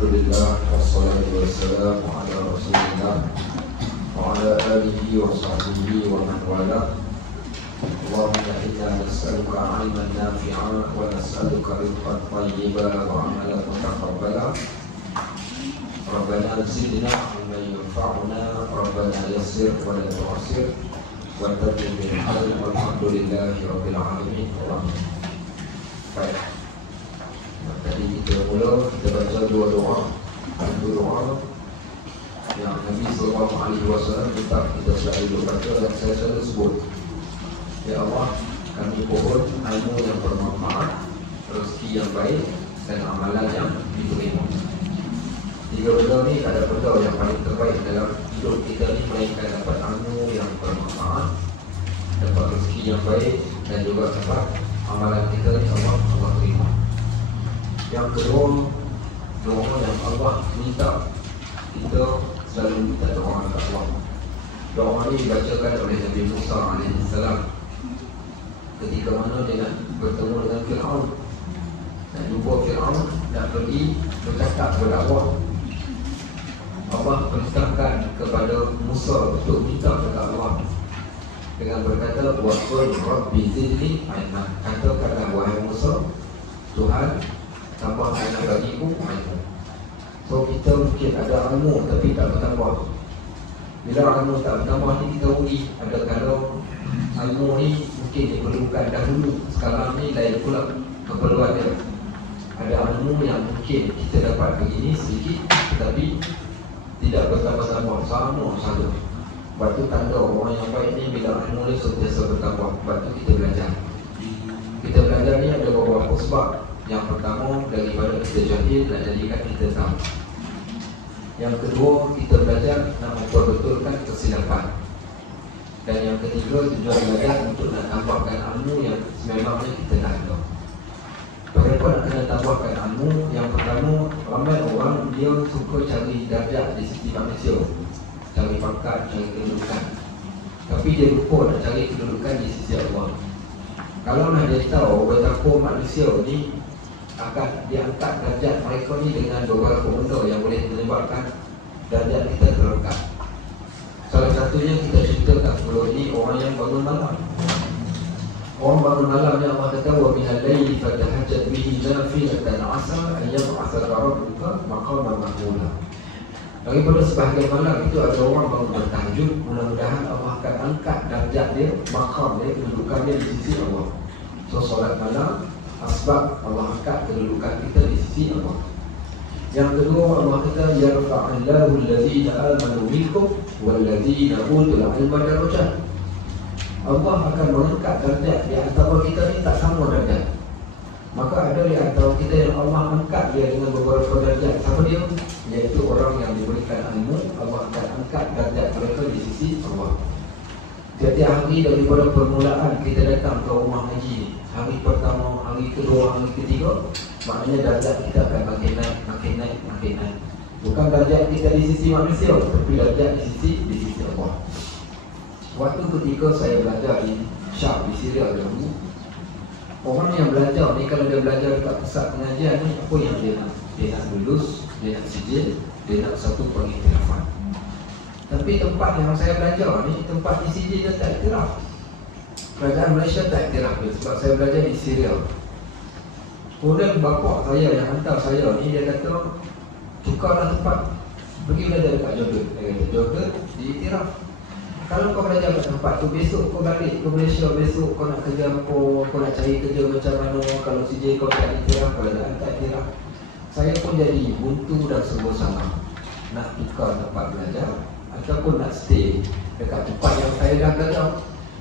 Alhamdulillah wassalatu wassalamu ala Rasulillah wa ala alihi wa sahbihi wa man wala. Allahumma inna nas'aluka 'ilman nafi'a wa nas'aluka rizqan thayyiban wa 'amalan mutaqabbala. Rabbana zidna 'ilman yanfa'una, Rabbana yassir wa la tu'assir, wa tatim bil halal, walhamdulillahi rabbil alamin. Baik. Tadi kita baca dua doa yang Nabi SAW minta kita selalu baca dan saya selalu sebut. Ya Allah, kami mohon ilmu yang bermanfaat, rezeki yang baik dan amalan yang diterima. Tiga benda ni ada benda yang paling terbaik dalam hidup kita ni, melainkan dapat ilmu yang bermanfaat, dapat rezeki yang baik dan juga dapat amalan kita ni Allah terima. Yang kedua, doa yang Allah minta, kita selalu minta doa kepada Allah. Doa ini dibacakan oleh Nabi Musa AS ketika mana dia nak bertemu dengan Fir'aun dan jumpa Fir'aun, nak pergi bercakap kepada Allah. Allah perintahkan kepada Musa untuk minta kepada Allah dengan berkata, wa qul rabbi zidni ilma. Katakanlah wahai Musa, Tuhan tambahkan bagiku ilmu. So kita mungkin ada ilmu tapi tak bertambah. Bila ilmu tak bertambah ni kita rugi. Ada kalau ilmu ni mungkin diperlukan dahulu, sekarang ni lain pula keperluan dia. Ada ilmu yang mungkin kita dapat begini sedikit tetapi tidak bertambah-tambah, sama saja. Sebab tu tanda orang yang baik ni bila ilmu dia sentiasa bertambah. Sebab tu kita belajar. Kita belajar ni ada beberapa sebab. Yang pertama, daripada kita jahil nak jadikan kita tahu. Yang kedua, kita belajar nak memperbetulkan kesilapan. Dan yang ketiga, tujuan belajar untuk nak tambahkan ilmu yang sememangnya kita dah ada. Kenapa nak kena tambahkan ilmu? Yang pertama, ramai orang dia suka cari darjat di sisi manusia, cari pangkat, cari kedudukan. Tapi dia lupa nak cari kedudukan di sisi Allah. Kalau nak dia tahu betapa manusia ni akan diangkat darjat mereka ni dengan beberapa benda yang boleh menyebabkan darjat kita terangkat. Salah satunya kita ceritakan sebelum ini, orang yang bangun malam. Orang bangun malam yang Allah kata, wa minal layli fatahajjat bihi nafilatan 'asa an yab'athaka rabbuka maqaman mahmuda. Daripada sebahagian malam itu ada orang bangun bertahajud, mudah-mudahan Allah akan angkat darjat dia, maqam dia, kedudukan dia di sisi Allah. So solat malam asbab Allah angkat kedudukan kita di sisi Allah. Yang kedua, Allah kata yarfa'illahu allazina amanu minkum wallazina utul ilma darajat. Allah akan mengangkat darjat di antara kita ni tak sama darjat. Maka ada di antara kita yang Allah angkat dia dengan beberapa darjat. Siapa dia? Iaitu orang yang diberikan ilmu. Allah akan angkat darjat mereka di sisi Allah. Setiap hari daripada permulaan kita datang ke rumah haji, hari pertama, hari kedua, hari ketiga, maknanya darjat kita akan makin naik. Bukan darjat kita di sisi manusia, tapi darjat di sisi Allah. Waktu ketika saya belajar di Syam, di Syria dahulu, orang yang belajar ni kalau dia belajar dekat pusat pengajian ni, apa yang dia nak? Dia nak lulus, dia nak sijil, dia nak satu pengiktirafan. Tapi tempat yang saya belajar ni, tempat di sini dia tak iktiraf. Kerajaan Malaysia tak iktiraf dia, sebab saya belajar di Syria. Kemudian bapa saya yang hantar saya ni, dia kata, tukarlah tempat, pergi belajar dekat Jordan. Dia kata, Jordan diiktiraf. Kalau kau belajar kat tempat tu, besok kau balik ke Malaysia, besok kau nak kerja apa, kau nak cari kerja macam mana, kalau sijil kau tak iktiraf, kerajaan tak iktiraf. Saya pun jadi buntu dan serba salah. Nak tukar tempat belajar ataupun nak stay dekat tempat yang saya dah belajar.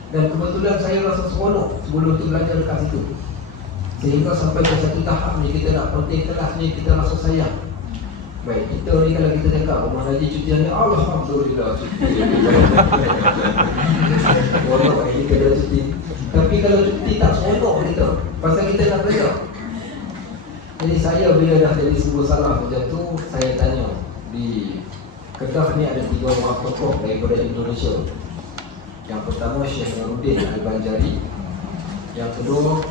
Dan kebetulan saya rasa seronok sebelum tu belajar dekat situ. Sehingga sampai ke satu tahap ni, kita nak penting kelas ni, kita rasa sayang. Baik, kita ni kalau kita cakap rumah haji cuti ni, alhamdulillah cuti. Seronok ini kita ada cuti. Tapi kalau cuti tak seronok kita, pasal kita nak belajar. Jadi saya bila dah jadi sebuah salah macam tu, saya tanya di Kedah ni ada 3 orang tokoh daripada Indonesia. Yang pertama Syekh Nuruddin Al-Banjari, yang kedua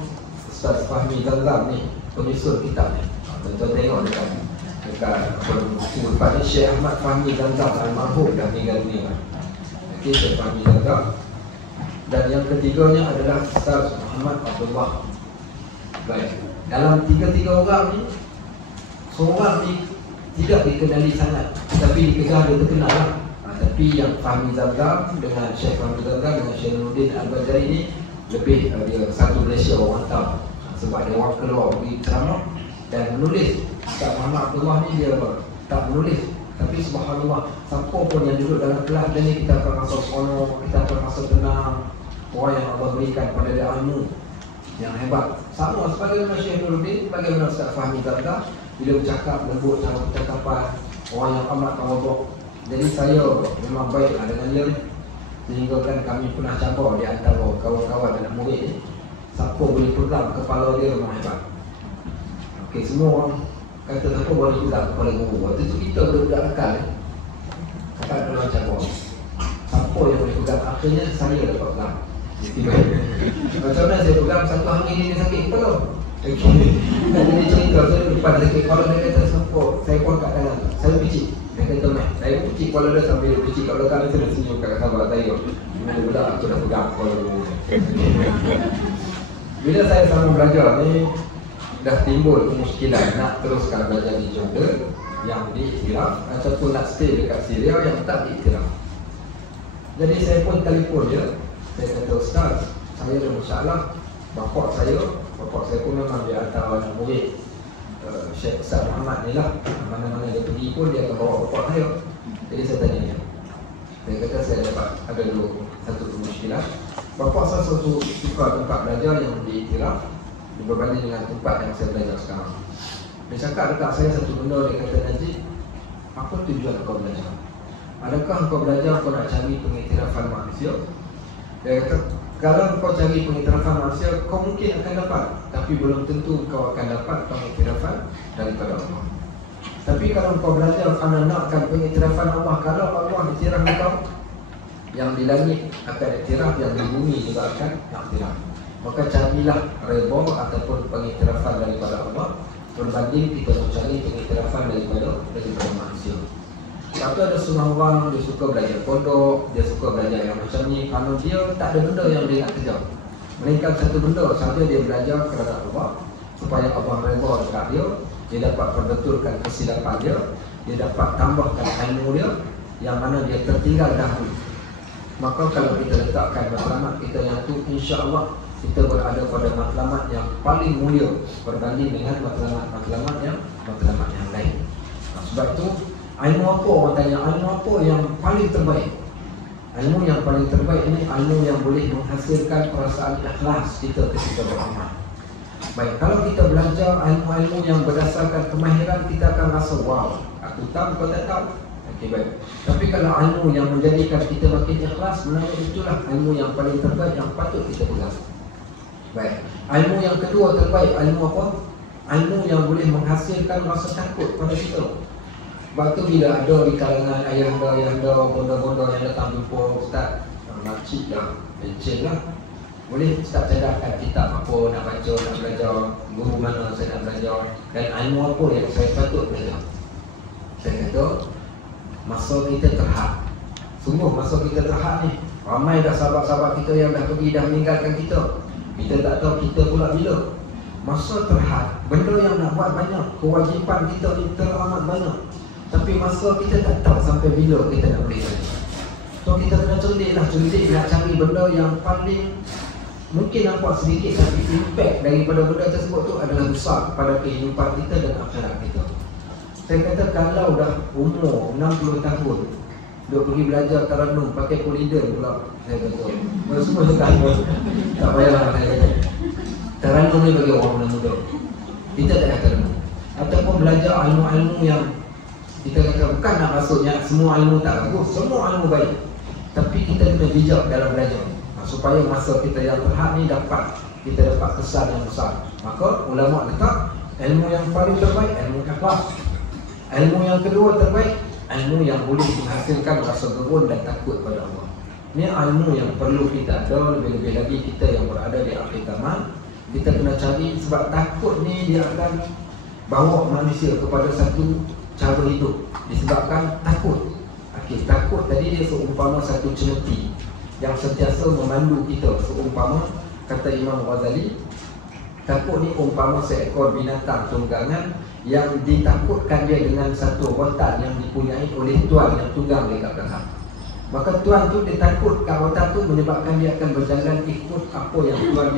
Ustaz Fahmi Zamzam ni, penyusul kitab ni. Tuan-tuan tengok dekat dekat pada Syekh Ahmad Fahmi Zanzam almarhum dah meninggal dunia. Okey, Syekh Fahmi Zanzam. Dan yang ketiganya adalah Ustaz Muhammad Abdullah. Baik. Dalam tiga-tiga orang ni, seorang ni tidak dikenali sangat, tapi dikejar dia terkenal lah. Tapi yang Fahmi Zanzam dengan Syekh Fahmi Zanzam dengan Syekh Nuruddin Al-Bajari ni lebih dia satu Malaysia orang tahu. Sebab dia orang keluar pergi ceramah dan menulis. Ustaz Muhammad Abdullah ni dia tak menulis, tapi subhanallah, siapa pun yang duduk dalam kelas dia ni, kita akan rasa seronok, kita akan rasa tenang. Orang yang Allah berikan pada dia ilmu yang hebat. Sama sebagaimana Syekh Nuruddin, bagaimana Ustaz Fahmi Zanzam, bila bercakap lembut cara percakapan, orang yang amat tawaduk. Jadi saya memang baiklah dengan dia, sehingga kan kami pernah cabar di antara kawan-kawan dan murid ni, siapa boleh pegang kepala dia memang hebat. Okey, semua orang kata siapa boleh pegang kepala guru. Waktu tu kita budak-budak nakal kakak dalam cabar, siapa yang boleh pegang, akhirnya saya dapat pegang. Macam mana saya pegang, satu hari ni dia sakit kepala. Jadi cerita saya depan sakit kepala, dia kata siapa, saya pun kat dalam, saya picit. Dia kata mak, saya picit kepala dia sambil picit kat belakang, dia terus senyum kat sahabat saya. Mana budak aku dah pegang kepala guru. Bila saya sama belajar ni, dah timbul kemuskilan nak teruskan belajar di Jordan yang diiktiraf, ataupun nak stay dekat Syria yang tak diiktiraf. Jadi saya pun telefon dia. Saya kata, Ustaz, saya ada masalah. Bapak saya pun memang dia antara anak murid Syekh Ustaz Muhammad ni lah. Mana-mana dia pergi pun dia akan bawa bapak saya. Jadi saya tanya dia. Saya kata saya dapat ada satu kemuskilan. Bapak saya suatu suka tempat belajar yang diiktiraf berbanding dengan tempat yang saya belajar sekarang. Dia cakap dekat saya satu benda, dia kata, Najib, apa tujuan kau belajar? Adakah kau belajar kau nak cari pengiktirafan manusia? Dia kata, kalau kau cari pengiktirafan manusia, kau mungkin akan dapat, tapi belum tentu kau akan dapat pengiktirafan daripada Allah. Tapi kalau kau belajar kerana nakkan pengiktirafan Allah, kalau Allah iktiraf kau, yang di langit akan iktiraf, yang di bumi juga akan iktiraf. Maka carilah redha ataupun pengiktirafan daripada Allah berbanding kita mencari pengiktirafan daripada manusia. Satu ada setengah orang dia suka belajar pondok, dia suka belajar yang macam ni, kalau dia tak ada benda yang dia nak kejar, melainkan satu benda saja dia belajar kerana Allah, supaya Allah redha dekat dia, dia dapat perbetulkan kesilapan dia dapat tambahkan ilmu dia yang mana dia tertinggal dahulu. Maka kalau kita letakkan matlamat kita yang tu, insya-Allah kita berada pada matlamat yang paling mulia berbanding dengan matlamat yang lain. Sebab itu ilmu apa, orang tanya ilmu apa yang paling terbaik? Ilmu yang paling terbaik ini ilmu yang boleh menghasilkan perasaan ikhlas kita ketika beramal. Baik, kalau kita belajar ilmu-ilmu yang berdasarkan kemahiran, kita akan rasa wow, aku tahu, kau tak tahu. Okey, baik. Tapi kalau ilmu yang menjadikan kita makin ikhlas, menurut itulah ilmu yang paling terbaik yang patut kita pegang. Baik, ilmu yang kedua terbaik, ilmu apa? Ilmu yang boleh menghasilkan rasa takut pada kita. Sebab tu bila ada di kalangan ayahanda, bonda-bonda yang datang jumpa Ustaz, makcik lah, pencen lah, boleh Ustaz cadangkan kitab apa nak baca, nak belajar, guru mana saya nak belajar, dan ilmu apa yang saya patut belajar. Saya kata, masa kita terhad. Sungguh masa kita terhad ni, ramai dah sahabat-sahabat kita yang dah pergi, dah meninggalkan kita. Kita tak tahu kita pula bila. Masa terhad, benda yang nak buat banyak, kewajipan kita ni teramat banyak. Tapi masa kita tak tahu sampai bila kita nak boleh belajar. So kita kena cerdik nak cari benda yang paling mungkin nampak sedikit, tapi impact daripada benda tersebut tu adalah besar pada kehidupan kita dan akhirat kita. Saya kata kalau dah umur 60 tahun duk pergi belajar taranum pakai poliden pula, saya kata semua tahu. Tak payahlah saya kata. Taranum ni bagi orang muda. Kita tak ada taranum. Ataupun belajar ilmu-ilmu yang kita kata bukan nak maksudnya semua ilmu tak bagus, semua ilmu baik. Tapi kita kena bijak dalam belajar, supaya masa kita yang terhad ni kita dapat kesan yang besar. Maka ulama letak ilmu yang paling terbaik, ilmu ikhlas. Ilmu yang kedua terbaik, ilmu yang boleh menghasilkan rasa gerun dan takut pada Allah. Ini ilmu yang perlu kita ada, lebih-lebih lagi kita yang berada di akhir zaman. Kita kena cari, sebab takut ni dia akan bawa manusia kepada satu cara hidup, disebabkan takut. Takut tadi dia seumpama satu celeti yang sentiasa memandu kita. Seumpama, kata Imam Ghazali, takut ni umpama seekor binatang tunggangan yang ditakutkan dia dengan satu rotan yang dipunyai oleh tuan yang tunggang dekat belakang. Maka tuan tu dia takut rotan tu menyebabkan dia akan berjalan ikut apa yang tuan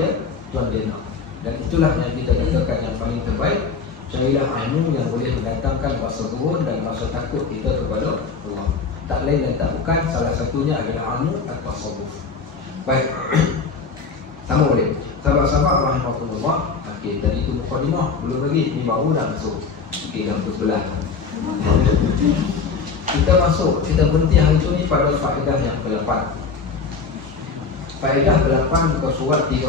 dia nak. Dan itulah yang kita katakan yang paling terbaik, carilah ilmu yang boleh mendatangkan rasa turun dan rasa takut kita kepada Allah. Tak lain dan tak bukan, salah satunya adalah ilmu at-tasawuf. Baik. Sama boleh. Sahabat-sahabat rahimahullah. Okey, tadi tu mukadimah, belum lagi, ni baru dah masuk. Okey, dah bersebelah. Kita masuk, kita berhenti hari tu ni pada faedah yang ke-8. Faedah ke-8 muka surat 38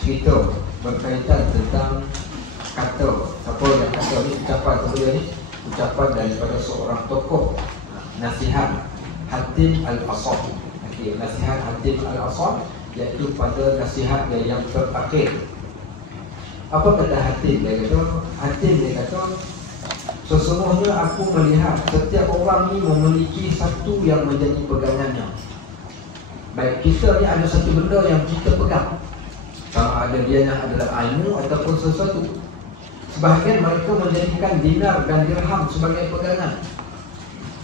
cerita berkaitan tentang kata. Siapa yang kata ni, ucapan sebelum ni, ucapan daripada seorang tokoh, nasihat Hatim Al-Asad. Okey, nasihat Hatim Al-Asad, iaitu pada nasihat dia yang terakhir. Apa kata Hatim? Dia kata, sesungguhnya aku melihat setiap orang ni memiliki satu yang menjadi pegangannya. Baik, kita ni ada satu benda yang kita pegang, sama ada dia adalah ilmu ataupun sesuatu. Sebahagian mereka menjadikan dinar dan dirham sebagai pegangan.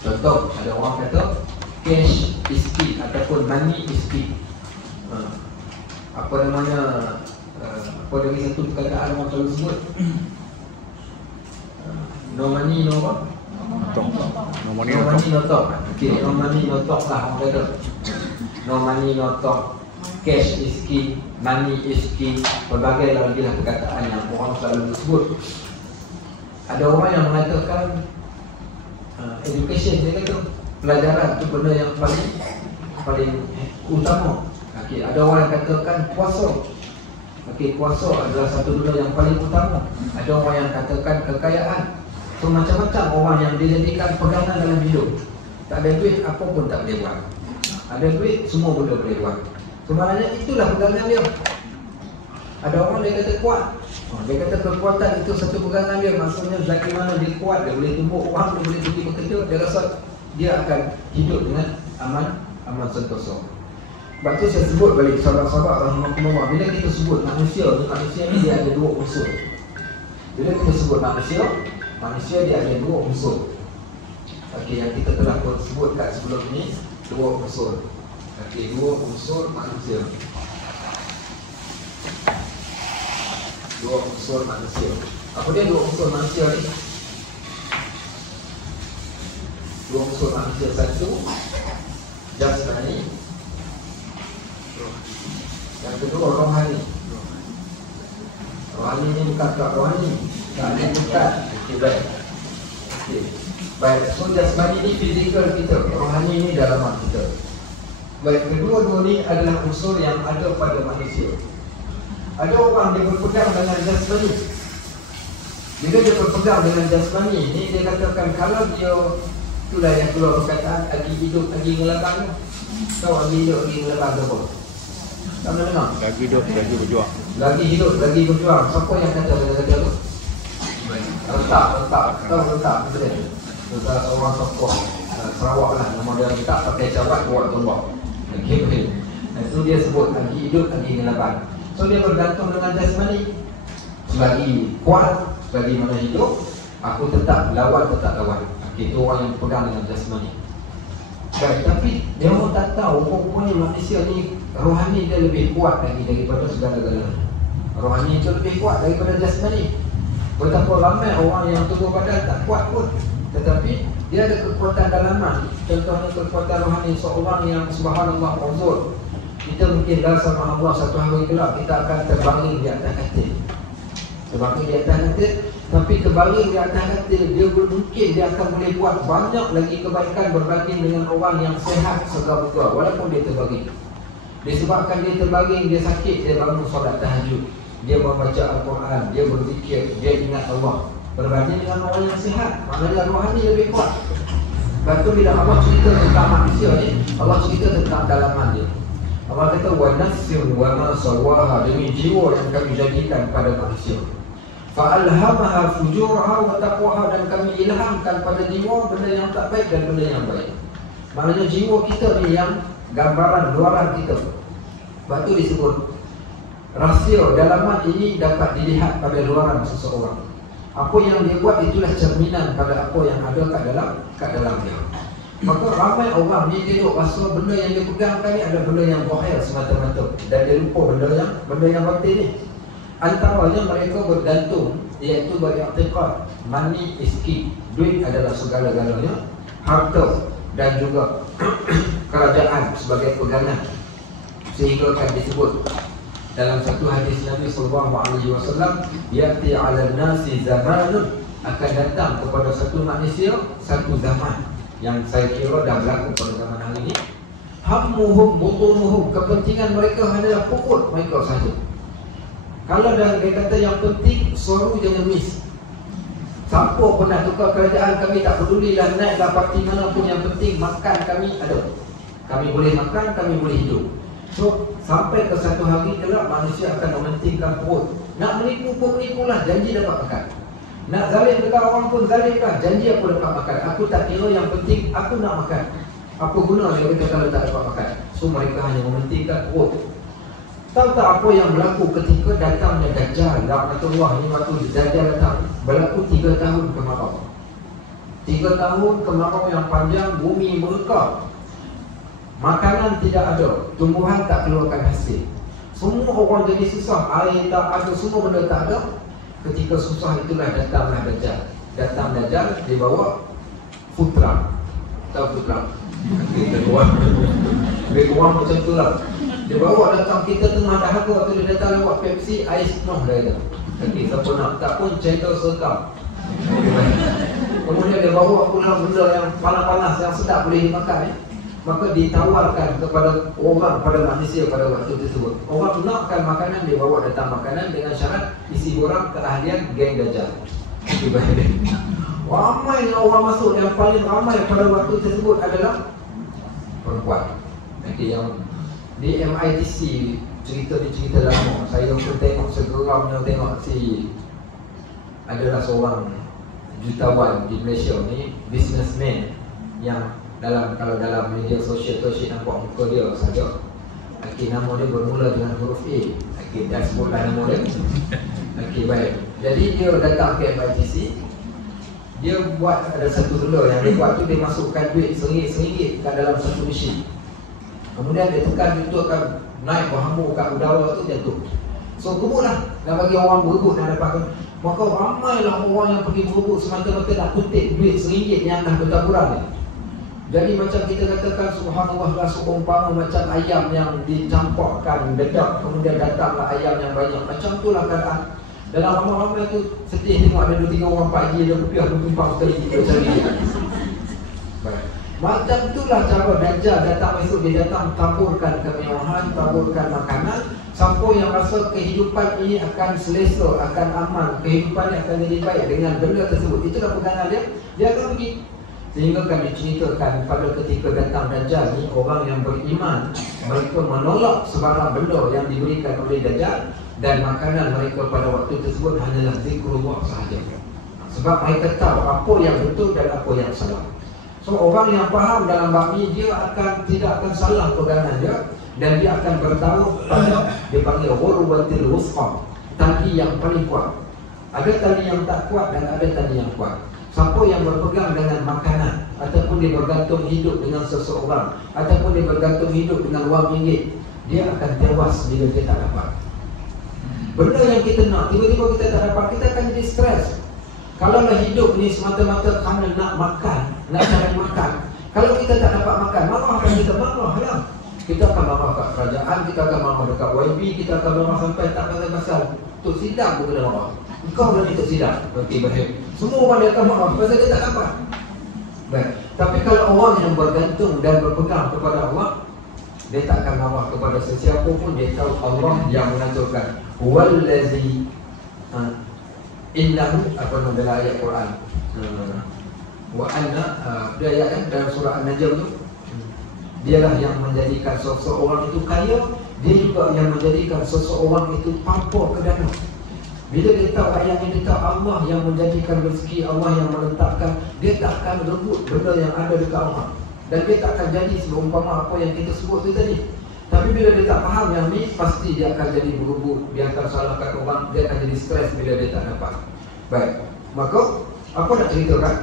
Contoh, ada orang kata cash is king ataupun money is king. Apa namanya, apa lagi satu perkataan orang selalu sebut, no money no what? No money no talk. Okay, no money no talk lah orang kata. No money no talk, cash is king, money is king. Berbagai lagi lah perkataan yang orang selalu sebut. Ada orang yang mengatakan education, dia kata pelajaran tu benda yang paling utama. Okey, ada orang yang katakan puasa. Okey, puasa adalah satu benda yang paling utama. Ada orang yang katakan kekayaan. So macam-macam orang yang dijadikan pegangan dalam hidup. Tak ada duit, apa pun tak boleh buat. Ada duit, semua benda boleh buat. Sebenarnya itulah pegangan dia. Ada orang dia kata kuat. Dia kata kekuatan itu satu pegangan dia. Maksudnya zaki mana dia kuat, dia boleh tumbuk wang, dia boleh pergi bekerja. Dia rasa dia akan hidup dengan aman sentosa. Sebab tu saya sebut balik sahabat-sahabat rahimahullah, bila kita sebut manusia ni dia ada dua unsur. Bila kita sebut manusia dia ada dua unsur. Okey, yang kita telah sebut kat sebelum ni, dua unsur. Okey, dua unsur manusia. Dua unsur manusia. Apa dia dua unsur manusia ni? Dua unsur manusia, satu jasmani, yang kedua rohani. Rohani ni bukan tak rohani, tak ada bukan. Okey, baik. Okey, baik. So jasmani ni fizikal kita, rohani ni dalaman kita. Baik, kedua-dua ni adalah unsur yang ada pada manusia. Ada orang dia berpegang dengan jasmani. Bila dia berpegang dengan jasmani ni, dia katakan kalau dia, itulah yang keluar perkataan lagi hidup lagi ngelabang. Tahu lagi hidup lagi ngelabang apa? Tak pernah dengar? Lagi hidup lagi berjuang. Lagi hidup lagi berjuang. Siapa yang kata benda-benda tu? Rentak. Tahu rentak? Rentak seorang tokoh Sarawak lah, nama dia rentak pakai cabat buat tombak. Okay. Itu dia sebut lagi hidup lagi ngelabang. So dia bergantung dengan jasmani. Selagi kuat, selagi mana hidup, aku tetap lawan. Itu orang yang pegang dengan jasmani. Baik, tapi dia orang tak tahu rupanya manusia ni rohani dia lebih kuat lagi daripada segala-galanya. Rohani itu lebih kuat daripada jasmani. Betapa ramai orang yang tubuh badan tak kuat pun, tetapi dia ada kekuatan dalaman. Contohnya kekuatan rohani seorang yang subhanallah uzur. Kita mungkin dah sama Allah satu hari kelak kita akan terbaring di atas katil. Terbaring di atas katil, tapi terbaring di atas katil dia mungkin dia akan boleh buat banyak lagi kebaikan berbanding dengan orang yang sehat segar-bugar walaupun dia terbaring. Disebabkan dia terbaring, dia sakit, dia bangun solat tahajud, dia membaca Al-Quran, dia berzikir, dia ingat Allah. Berbanding dengan orang yang sihat, maknanya rohani lebih kuat. Lepas tu bila Allah cerita tentang manusia ni, Allah cerita tentang dalaman dia. Allah kata wa nafsin wa ma sawaha, demi jiwa yang kami jadikan pada manusia. Fa alhamaha fujuraha wa taqwaha, dan kami ilhamkan pada jiwa benda yang tak baik dan benda yang baik. Maknanya jiwa kita ni yang gambaran luaran kita. Sebab tu disebut rasio dalaman ini dapat dilihat pada luaran seseorang. Apa yang dia buat itulah cerminan pada apa yang ada kat dalamnya. Maka ramai orang ni tengok rasa benda yang dia pegang ni ada benda yang zahir semata-mata, dan dia lupa benda yang batin ni. Antaranya mereka bergantung, iaitu beriktikad money is key, duit adalah segala-galanya, harta dan juga kerajaan sebagai pegangan. Sehingga akan disebut dalam satu hadis Nabi SAW, ya'ti 'alan nasi zamanun, akan datang kepada satu manusia satu zaman yang saya kira dah berlaku pada zaman hari ini. Hammuhum butunuhum, kepentingan mereka hanyalah perut mereka saja. Kalau dah dia kata yang penting, suara jangan miss. Siapa pun nak tukar kerajaan, kami tak pedulilah, naiklah parti mana pun, yang penting makan kami ada. Kami boleh makan, kami boleh hidup. So, sampai ke satu hari kelak manusia akan mementingkan perut. Nak menipu pun menipulah, janji dapat makan. Nak zalim dekat orang pun zalimlah, janji aku dapat makan. Aku tak kira, yang penting aku nak makan. Apa guna dia kata kalau tak dapat makan? So, mereka hanya mementingkan perut. Tahu tak apa yang berlaku ketika datangnya Dajjal? Laknatullah, ni waktu Dajjal datang, berlaku 3 tahun kemarau. 3 tahun kemarau yang panjang, bumi merekah. Makanan tidak ada, tumbuhan tak keluarkan hasil. Semua orang jadi susah, air tak ada, semua benda tak ada. Ketika susah itulah datanglah Dajjal. Datang Dajjal, dia bawa food truck. Tahu food truck? Lebih kurang macam tu lah. Dia bawa datang, kita tengah dahaga waktu dia datang lewat Pepsi, ais penuh dah itu. Tapi siapa nak, tak pun cendol serkam. Kemudian dia bawa pula benda yang panas-panas, yang sedap boleh dimakan. Maka ditawarkan kepada orang, pada manusia pada waktu tersebut. Orang nakkan makanan, dia bawa datang makanan dengan syarat isi borang keahlian geng Dajjal. Ramai orang masuk, yang paling ramai pada waktu tersebut adalah perempuan. Nanti yang di MITC, cerita lama, saya pun tengok segeramnya, tengok si adalah seorang jutawan di Malaysia ni, businessman yang kalau dalam media sosial tu Syed nampak muka dia saja. Okey, nama dia bermula dengan huruf A. Okey, dah sebutlah nama dia. Okey, baik. Jadi dia datang ke MITC. Dia buat ada satu benda yang dia buat tu, dia masukkan duit RM1 kat dalam satu mesin. Kemudian dia tekan itu akan naik berhambur kat udara tu, jatuh. So kebutlah, nak bagi orang berebut nak dapatkan. Maka ramailah orang yang pergi berebut semata-mata nak kutip duit RM1 yang dah bertaburan ni. Jadi macam kita katakan, subhanallah lah, seumpama macam ayam yang dicampakkan dedak, kemudian datanglah ayam yang banyak. Macam itulah keadaan. Dalam ramai-ramai tu sedih tengok ada 2-3 orang pagi dia rupiah bertumpang sekali kita cari. Macam itulah cara Dajjal datang esok. Dia datang taburkan kemewahan, taburkan makanan. Siapa yang rasa kehidupan ini akan selesa, akan aman, kehidupan ini akan jadi baik dengan benda tersebut, itulah pegangan dia akan pergi. Sehingga kan diceritakan pada ketika datang Dajjal ni, orang yang beriman mereka menolak sebarang benda yang diberikan oleh Dajjal, dan makanan mereka pada waktu tersebut hanyalah zikrullah sahaja. Sebab mereka tahu apa yang betul dan apa yang salah. So orang yang faham dalam bab ni, dia tidak akan salah pegangan dia, dan dia akan bertaruh pada, dia panggil ghurwatil wusqa, tali yang paling kuat. Ada tali yang tak kuat dan ada tali yang kuat. Siapa yang berpegang dengan makanan, ataupun dia bergantung hidup dengan seseorang, ataupun dia bergantung hidup dengan wang ringgit, dia akan tewas bila dia tak dapat benda yang kita nak. Tiba-tiba kita tak dapat, kita akan jadi stres. Kalaulah hidup ni semata-mata kerana nak makan, nak cari makan, kalau kita tak dapat makan, marah akan kita marah lah. Kita akan marah kat kerajaan, kita akan marah dekat YB, kita akan marah sampai tak pasal-pasal Tok Sidang pun kena marah. Engkau dah Tok Sidang. Okey, baik. Semua orang dia akan marah pasal dia tak dapat. Baik. Tapi kalau orang yang bergantung dan berpegang kepada Allah, dia tak akan marah kepada sesiapa pun. Dia tahu Allah yang menentukan. Wallazi innahu, apa nama dalam ayat Quran, wa anna, dia ayat dalam surah An-Najm tu, dialah yang menjadikan seseorang itu kaya, dia juga yang menjadikan seseorang itu tanpa kedana. Bila dia tahu ayat ini, dia tahu Allah yang menjadikan rezeki, Allah yang meletakkan, dia tak akan rebut benda yang ada dekat Allah. Dan dia tak akan jadi seumpama apa yang kita sebut tu tadi. Tapi bila dia tak faham yang ni, pasti dia akan jadi berebut, dia akan salahkan orang, dia akan jadi stres bila dia tak dapat. Baik, maka apa nak ceritakan?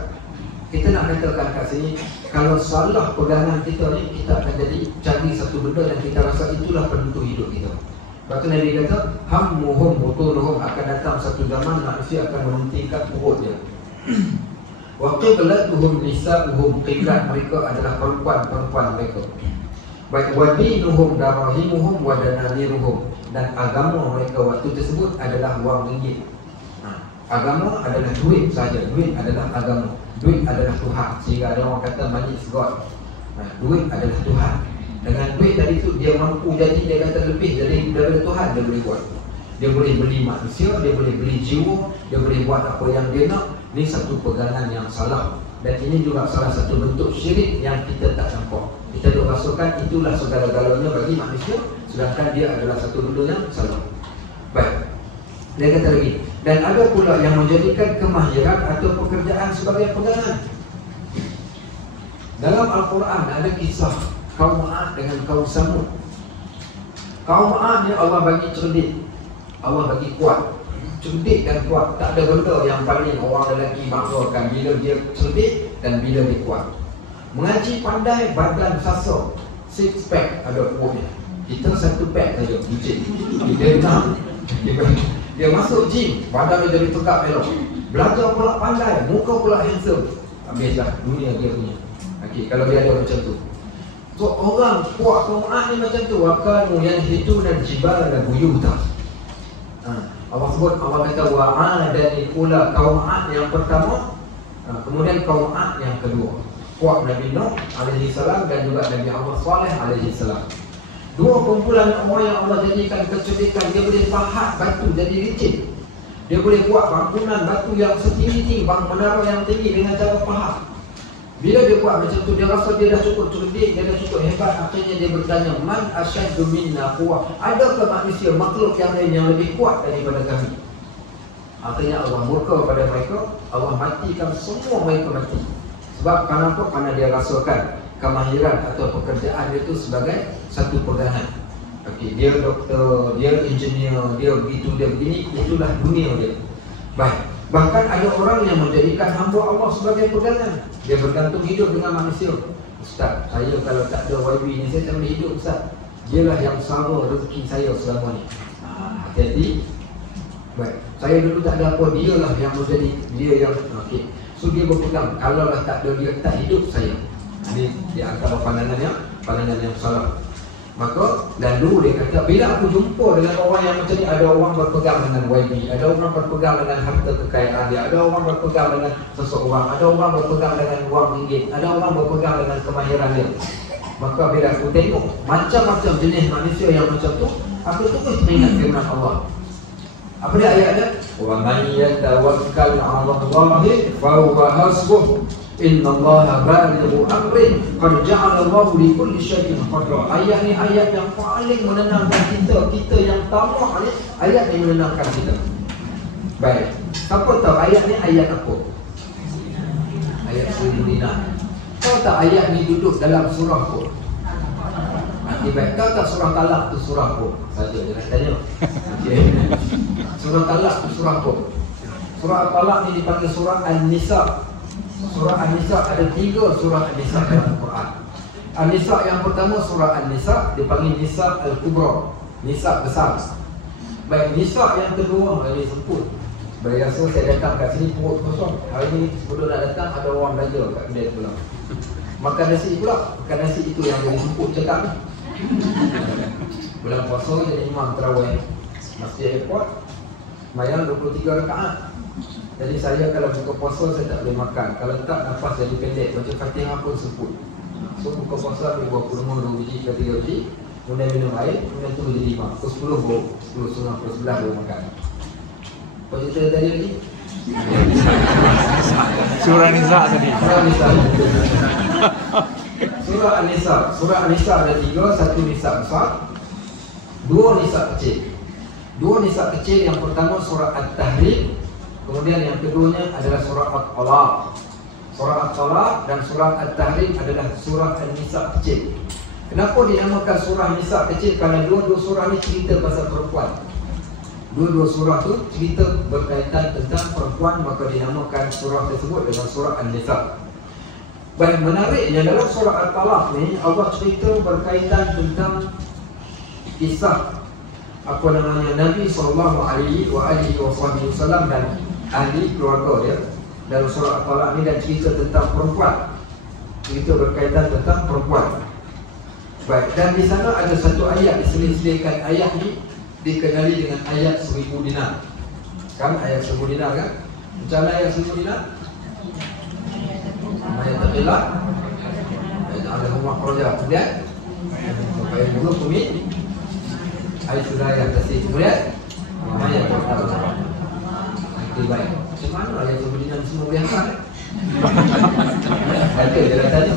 Kita nak katakan kat sini, kalau salah pegangan kita ni, kita akan jadi cari satu benda dan kita rasa itulah penentu hidup kita. Lepas tu Nabi kata, hammuhum butunuhum, akan datang satu zaman manusia akan mementingkan perut dia. Wa qiblatuhum nisa'uhum, qiblat mereka adalah perempuan-perempuan mereka. Baik, wa dinuhum darahimuhum wa dananiruhum, dan agama mereka waktu tersebut adalah wang ringgit. Agama adalah duit saja, duit adalah agama. Duit adalah Tuhan. Sehingga ada orang kata money is God. Duit adalah Tuhan. Dengan duit tadi tu dia mampu jadi, dia kata lebih daripada Tuhan dia boleh buat. Dia boleh beli manusia, dia boleh beli jiwa, dia boleh buat apa yang dia nak. Ini satu pegangan yang salah. Dan ini juga salah satu bentuk syirik yang kita tak nampak. Kita duk rasakan itulah segala-galanya bagi manusia, sedangkan dia adalah satu benda yang salah. Baik. Dia kata lagi, dan ada pula yang menjadikan kemahiran atau pekerjaan sebagai pegangan. Dalam Al-Quran ada kisah kaum Ad dengan kaum Samud. Kaum Ad ni Allah bagi cerdik, Allah bagi kuat, cerdik dan kuat. Tak ada benda yang paling orang lelaki banggakan bila dia cerdik dan bila dia kuat. Mengaji pandai, badan sasa, six pack ada perutnya. Kita satu pack saja, bicik. Dia masuk gym, badan dia jadi tegak elok. Belajar pula pandai, muka pula handsome. Habislah dunia dia punya. Okey, kalau dia ada macam tu. So orang kuat kaum Ad ni macam tu. Wakanu yanhituna al-jibala buyuta. Allah sebut, Allah kata wa'adani pula kaum Ad yang pertama, kemudian kaum Ad yang kedua. Kuat Nabi Nuh alaihi salam dan juga Nabi Allah Saleh alaihi salam. Dua kumpulan orang yang Allah jadikan kecerdikan. Dia boleh pahat batu jadi licin. Dia boleh buat bangunan batu yang setinggi-tinggi, menara yang tinggi dengan cara pahat. Bila dia buat macam tu, dia rasa dia dah cukup cerdik, dia dah cukup hebat. Akhirnya dia bertanya, man asyaddu minna quwwah, adakah manusia, makhluk yang lain yang lebih kuat daripada kami? Akhirnya Allah murka pada mereka, Allah matikan semua mereka mati. Sebab kenapa? Kerana dia rasakan kemahiran atau pekerjaan itu sebagai satu pegangan. Okey, dia doktor, dia engineer, dia begitu, dia begini, itulah dunia dia. Baik. Bahkan ada orang yang menjadikan hamba Allah sebagai pegangan. Dia bergantung hidup dengan manusia. Ustaz, saya kalau tak ada YB ni, saya tak boleh hidup, Ustaz. Dialah yang sama rezeki saya selama ni. Hati-hati. Baik. Saya dulu tak ada apa, dialah yang menjadi, dia yang okey. So dia berpegang, kalau lah tak ada dia, tak hidup saya. Ini di antara pandangan yang salah. Maka lalu dia kata, bila aku jumpa dengan orang yang macam ni, ada orang berpegang dengan YB, ada orang berpegang dengan harta kekayaan dia, ada orang berpegang dengan seseorang, ada orang berpegang dengan wang ringgit, ada orang berpegang dengan kemahiran dia. Maka bila aku tengok macam-macam jenis manusia yang macam tu, aku terus teringat firman Allah. Apa dia ayatnya? Wa man yatawakkal 'ala Allahi fa huwa hasbuh. Innallaha balighu amri qad ja'ala Allahu li kulli syai'in qadra. Ayat ni ayat yang paling menenangkan kita yang tamak ni, ayat ni menenangkan kita. Baik. Siapa tahu ayat ni ayat apa? Ayat Sayyidina. Tahu tak ayat ni duduk dalam surah apa? Baik. Tahu tak surah Talak tu surah apa? Saja je nak tanya. Surah Talak tu surah apa? Surah Talak ni dipanggil surah An-Nisa. Surah An-Nisa ada 3 surah An-Nisa dalam Al-Quran. An-Nisa yang pertama surah An-Nisa dipanggil Nisa Al-Kubra, Nisa besar. Baik, Nisa yang kedua ini semput. Biasa saya datang kat sini perut kosong. Hari ni sebelum nak datang ada orang belajar kat kedai pula. Makan nasi pula, makan nasi itu yang jadi semput cakap ni. Bulan puasa jadi imam tarawih Masjid Airport, mayang 23 rakaat. Jadi saya kalau buka puasa saya tak boleh makan. Kalau tak nafas jadi pendek, baca Fatihah pun semput. So buka puasa ambil buah kurma 2 biji ke 3 biji, kemudian minum air, kemudian turun jadi 5. Pukul 10 baru, 10 setengah, pukul 11 baru makan. Apa cerita tadi lagi? Surah Nisa tadi. Surah Nisa. Surah An-Nisa. Surah An-Nisa ada 3, 1 Nisa besar, 2 Nisa kecil. Dua nisa kecil, yang pertama surah At-Tahrim, kemudian yang keduanya adalah surah At-Talaq. Surah At-Talaq dan surah At-Tahrim adalah surah An-Nisa kecil. Kenapa dinamakan surah Nisa kecil? Kerana dua-dua surah ni cerita pasal perempuan. Dua-dua surah tu cerita berkaitan tentang perempuan, maka dinamakan surah tersebut dengan surah An-Nisa. Baik, menariknya dalam surah At-Talaq ni Allah cerita berkaitan tentang kisah Nabi SAW dan ahli keluarga dia dalam surah At-Talaq ni, dan cerita tentang perempuan, cerita berkaitan tentang perempuan. Baik, dan di sana ada satu ayat diselisihkan. Ayat ni dikenali dengan ayat 1000 dinar. Kan ayat 1000 dinar kan? Macam mana ayat 1000 dinar? Ayat taqilah, ayat ada rumah kerja, kemudian supaya dulu kumi ayat sudah ayat tasih, kemudian ayat taqilah. Okey, baik. Macam mana ayat 1000 dinar semua boleh hafal? Ada dia tadi.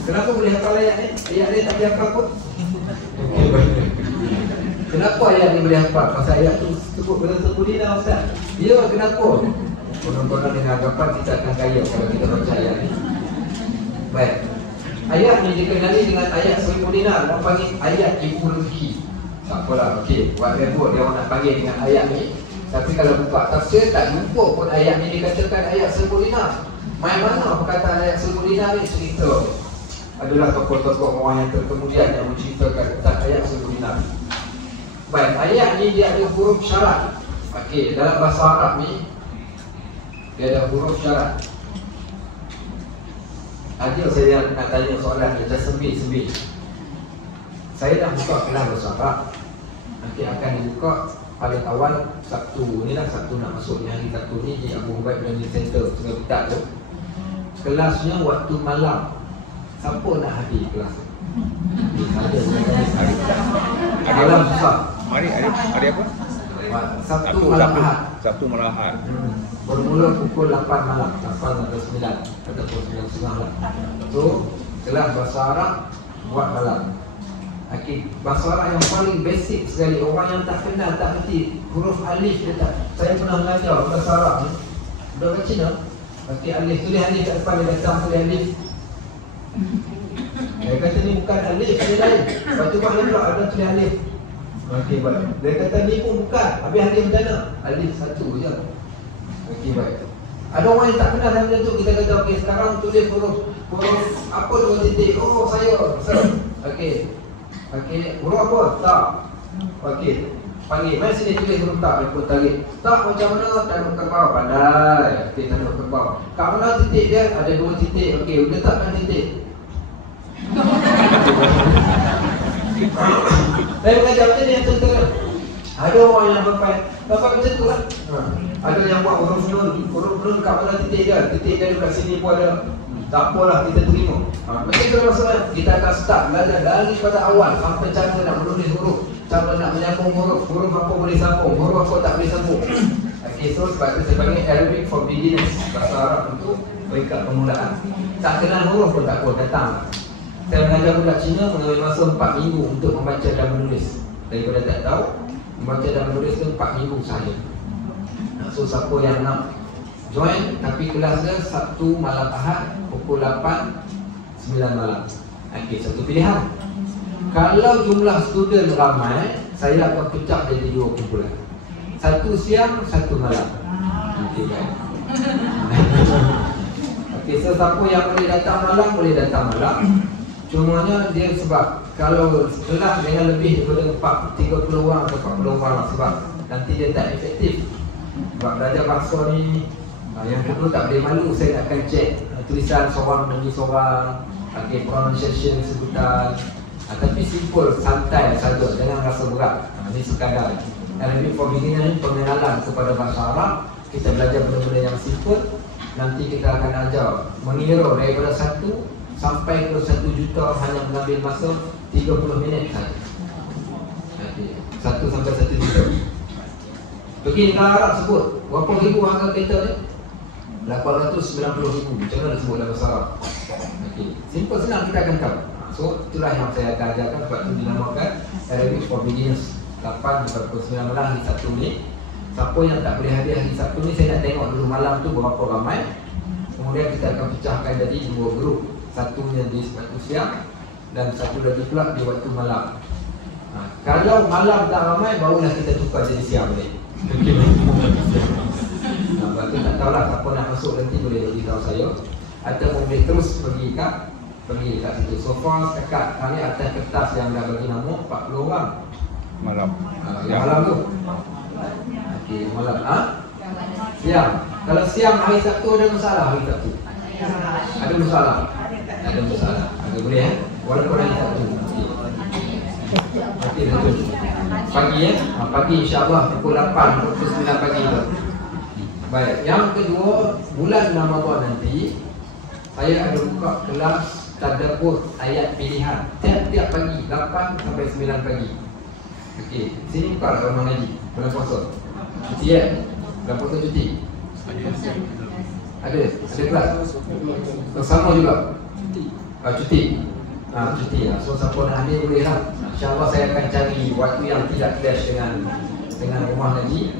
Kenapa boleh hafal ayat ni? Ayat ni tak boleh hafal pun. Okey, baik. Kenapa ayat ni boleh hafal? Pasal ayat tu sebut benda terbudi dah, Ustaz. Ya, kenapa? Konon-konon dengan anggapan kita akan kaya kalau kita baca ayat ni. Baik. Ayat ni dikenali dengan ayat 1000 dinar. Orang panggil ayat ibu rezeki. Tak apalah, okey. Whatever dia orang nak panggil dengan ayat ni. Tapi kalau buka tafsir, tak jumpa pun ayat ni dikatakan ayat 1000 dinar. Mana perkataan ayat 1000 dinar ni cerita adalah tokoh-tokoh orang yang terkemudian yang menceritakan tentang ayat 1000 dinar. Baik, ayat ni dia ada huruf syarat. Okey, dalam bahasa Arab ni dia ada huruf syarat. Ada saya nak tanya soalan ni, just sebit-sebit. Saya dah buka kelas bahasa Arab. Nanti akan dibuka paling awal Sabtu ni lah, Sabtu nak masuk ni, hari Sabtu ni di Abu Hubaib Learning Center Sungai Petak tu. Kelasnya waktu malam. Siapa nak hadir kelas tu? Malam susah. Hari apa? Sabtu malam Ahad. Sabtu malam Ahad. Bermula pukul 8 malam, 8 atau 9 ataupun 9 malam. So, kelas bahasa Arab buat malam. Okey, bahasa Arab yang paling basic sekali, orang yang tak kenal, tak kerti huruf alif dia tak. Saya pernah belajar bahasa Arab ni, budak Cina. Okey, alif, tulis alif kat depan, dia datang tulis alif. Dia kata ni bukan alif, dia lain. Lepas tu balik pula ada tulis alif. Okey, baik. Dia kata ni pun bukan, habis alif macam mana? Alif satu je. Okey, baik. Ada orang yang tak kenal benda tu, kita kata okey, sekarang tulis huruf apa dua titik. Oh, saya. Okey. Okey, huruf apa? Tak. Okey. Panggil, mari sini tulis huruf tak, dia pun tarik. Tak macam mana? Tanduk kerbau, pandai. Okey, tanduk kerbau. Kat mana titik dia? Ada dua titik. Okey, letakkan titik. Saya mengajar macam ni yang tentera. Ada orang yang bapak macam tu lah. Ada yang buat huruf nun kat mana titik dia? Titik dia dekat sini pun ada. Tak apalah, kita terima. Macam tu masalah. Kita akan start belajar dari pada awal sampai cara nak menulis huruf, cara nak menyambung huruf, huruf apa boleh sambung, huruf apa tak boleh sambung. Okay, so sebab tu saya panggil Arabic for beginners. Bahasa Arab untuk peringkat permulaan. Tak kenal huruf pun tak apa, datang. Saya mengajar budak Cina mengambil masa 4 minggu untuk membaca dan menulis. Daripada tak tahu, membaca dan menulis tu 4 minggu sahaja. So siapa yang nak join, tapi kelas dia Sabtu malam Ahad pukul 8 9 malam. Okey, satu pilihan. Kalau jumlah student ramai, saya akan pecah jadi 2 kumpulan. Satu siang, satu malam. Okey, baik. Okey, so siapa yang boleh datang malam, boleh datang malam. Cumanya dia sebab kalau kelas dengan lebih daripada 30 orang atau 40 orang, sebab nanti dia tak efektif. Sebab belajar bahasa ni, yang kedua tak boleh malu, saya akan cek tulisan seorang demi seorang, pronunciation sebutan, tapi simple, santai saja, jangan rasa berat. Ini sekadar Arabic for beginner ni pengenalan kepada bahasa Arab. Kita belajar benda-benda yang simple. Nanti kita akan ajar mengira daripada 1 sampai ke 1 juta hanya mengambil masa 30 minit saja. 1 sampai 1 juta. Begini kalau Arab sebut, berapa ribu harga kereta ni? 890,000. Macam mana sebut dalam bahasa Arab? Okay. Simple, senang, kita akan tahu. So itulah yang saya akan ajarkan, sebab itu dinamakan Arabic for beginners. 8 sampai pukul 9 malam hari Sabtu ni. Siapa yang tak boleh hadir hari Sabtu ni, saya nak tengok dulu malam tu berapa ramai. Kemudian kita akan pecahkan jadi 2 grup. Satunya di waktu siang dan satu lagi pula di waktu malam. Kalau malam tak ramai, barulah kita tukar jadi siang ni. Berarti tak tahulah siapa nak masuk nanti boleh beritahu saya. Atau boleh terus pergi kat situ. So far setakat hari atas kertas yang dah bagi nama 40 orang. Malam. Yang malam tu. Okey, malam. Siang. Kalau siang hari Sabtu ada masalah hari Sabtu. Ada masalah. Ada masalah. Ada boleh walaupun hari Sabtu. Okey, betul. Pagi pagi insya-Allah pukul 8 pukul 9 pagi tu. Baik, yang kedua, bulan Ramadan nanti saya ada buka kelas tadabbur ayat pilihan tiap-tiap pagi 8 sampai 9 pagi. Okey, sini buka orang mengaji, bulan puasa. Cuti bulan puasa cuti. Ada kelas. Sama juga. Cuti. Cuti. So siapa nak hadir boleh lah. InsyaAllah saya akan cari waktu yang tidak clash dengan rumah ngaji.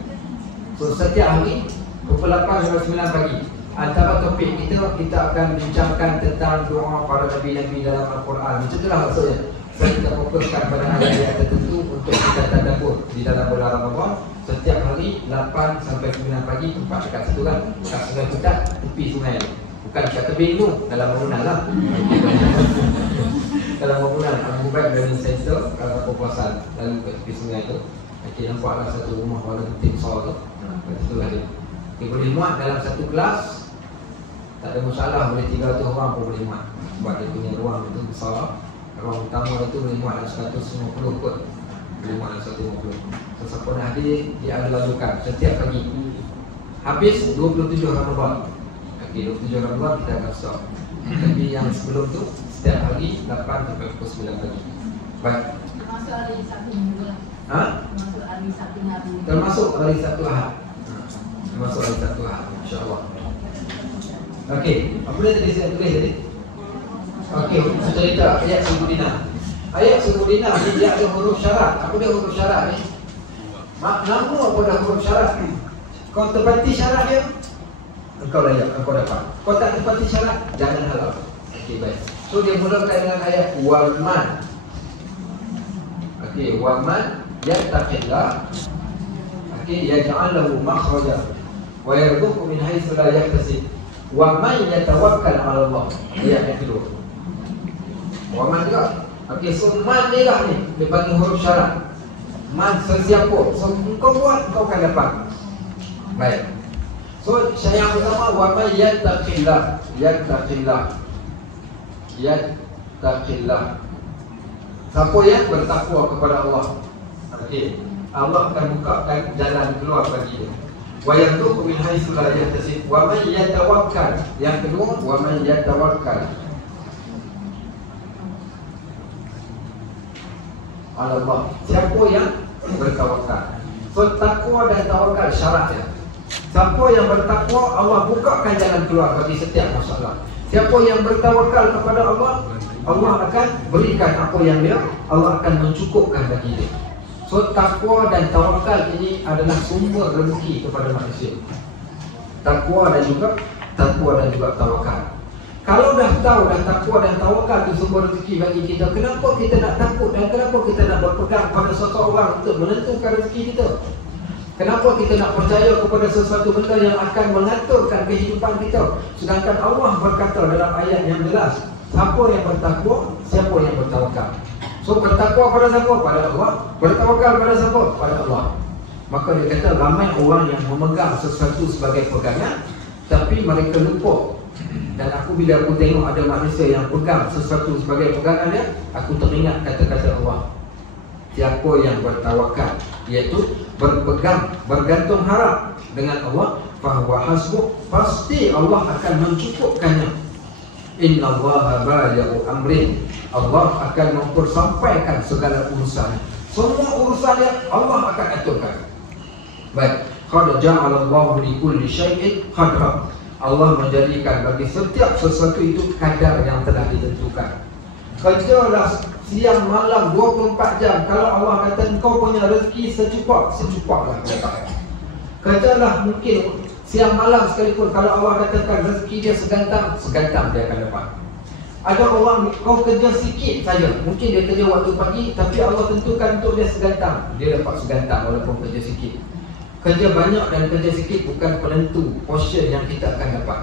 So setiap hari pukul 8 sampai 9 pagi. Antara topik kita akan bincangkan tentang doa para nabi-nabi dalam Al-Quran. Macam itulah maksudnya. Kita fokuskan pada ayat tertentu untuk kita tadabbur di dalam bulan Ramadan. Setiap hari 8 sampai 9 pagi, tempat dekat situ kan. Dekat Sungai Kutat, tepi sungai. Bukan dekat tebing tu, dalam bangunan lah. Dalam bangunan, Al-Mubarak Learning Center, kalau perpuasan lalu ke tepi sungai tu. Okey, nampaklah satu rumah warna putih besar tu. Itulah dia. Okay, boleh muat dalam satu kelas. Tak ada masalah, boleh 300 orang pun boleh muat. Sebab dia punya ruang itu besar. Ruang utama itu boleh muat dalam 150 kot. Boleh muat dalam 150. So, siapa nak hadir, dia ada lalukan setiap pagi. Habis 27 Ramadan. Okey, 27 Ramadan kita akan stop. Tapi yang sebelum tu, setiap hari 8 sampai pukul 9 pagi. Baik. Termasuk hari Sabtu minggu lah. Termasuk hari Sabtu Nabi. Termasuk hari Sabtu Ahad. Termasuk hari Sabtu Ahad, insya-Allah. Okey, apa dia tadi saya tulis tadi? Okey, cerita ayat Subudina. Ayat Subudina ni dia ada huruf syarat. Apa dia huruf syarat ni? Nama apa dah huruf syarat? Kau tepati syarat dia, engkau layak, engkau dapat. Kau tak tepati syarat, jangan halau. Okey, baik. So dia mulakan dengan ayat wal-man. Okey, wal-man yattaqillah. Okey, yaj'al lahu makhraja wa yarzuqhu min haitsu la yahtasib. Wa man yatawakkal 'ala Allah. Ayat yang kedua. Wa man juga. Okey, so man ni lah ni dia bagi huruf syarat. Man sesiapa. So engkau buat, engkau akan dapat. Baik. So yang pertama wa man yattaqillah. Yattaqillah. Yattaqillah. Siapa yang bertakwa kepada Allah. Okey. Allah akan bukakan jalan keluar bagi dia. Wa yarzuqhu min haitsu la yahtasib. Wa man yatawakkal. Yang kedua, wa man yatawakkal 'ala Allah. Siapa yang bertawakal. So takwa dan tawakal syaratnya. Siapa yang bertakwa, Allah bukakan jalan keluar bagi setiap masalah. Siapa yang bertawakal kepada Allah, Allah akan berikan apa yang dia, Allah akan mencukupkan bagi dia. So takwa dan tawakal ini adalah sumber rezeki kepada manusia. Takwa dan juga tawakal. Kalau dah tahu dah takwa dan tawakal itu sumber rezeki bagi kita, kenapa kita nak takut dan kenapa kita nak berpegang pada seseorang untuk menentukan rezeki kita? Kenapa kita nak percaya kepada sesuatu benda yang akan mengaturkan kehidupan kita? Sedangkan Allah berkata dalam ayat yang jelas, siapa yang bertakwa, siapa yang bertawakal. So bertakwa pada siapa? Pada Allah. Bertawakal pada siapa? Pada Allah. Maka dia kata ramai orang yang memegang sesuatu sebagai pegangan, tapi mereka lupa. Dan bila aku tengok ada manusia yang pegang sesuatu sebagai pegangan dia, aku teringat kata-kata Allah. Siapa yang bertawakal, iaitu berpegang, bergantung harap dengan Allah, fahuwa hasbuh, pasti Allah akan mencukupkannya. Innallaha balighu amrih. Allah akan mempersampaikan segala urusan. Semua urusannya Allah akan aturkan. Baik, qad ja'alallahu likulli syai'in qadra. Allah menjadikan bagi setiap sesuatu itu kadar yang telah ditentukan. Kerjalah siang malam 24 jam. Kalau Allah kata engkau punya rezeki secukuplah kata. Kerjalah mungkin siang malam sekalipun. Kalau Allah katakan rezeki dia segantang dia akan dapat. Ada orang kau kerja sikit saja, mungkin dia kerja waktu pagi, tapi Allah tentukan untuk dia segantang, dia dapat segantang walaupun kerja sikit. Kerja banyak dan kerja sikit bukan penentu portion yang kita akan dapat.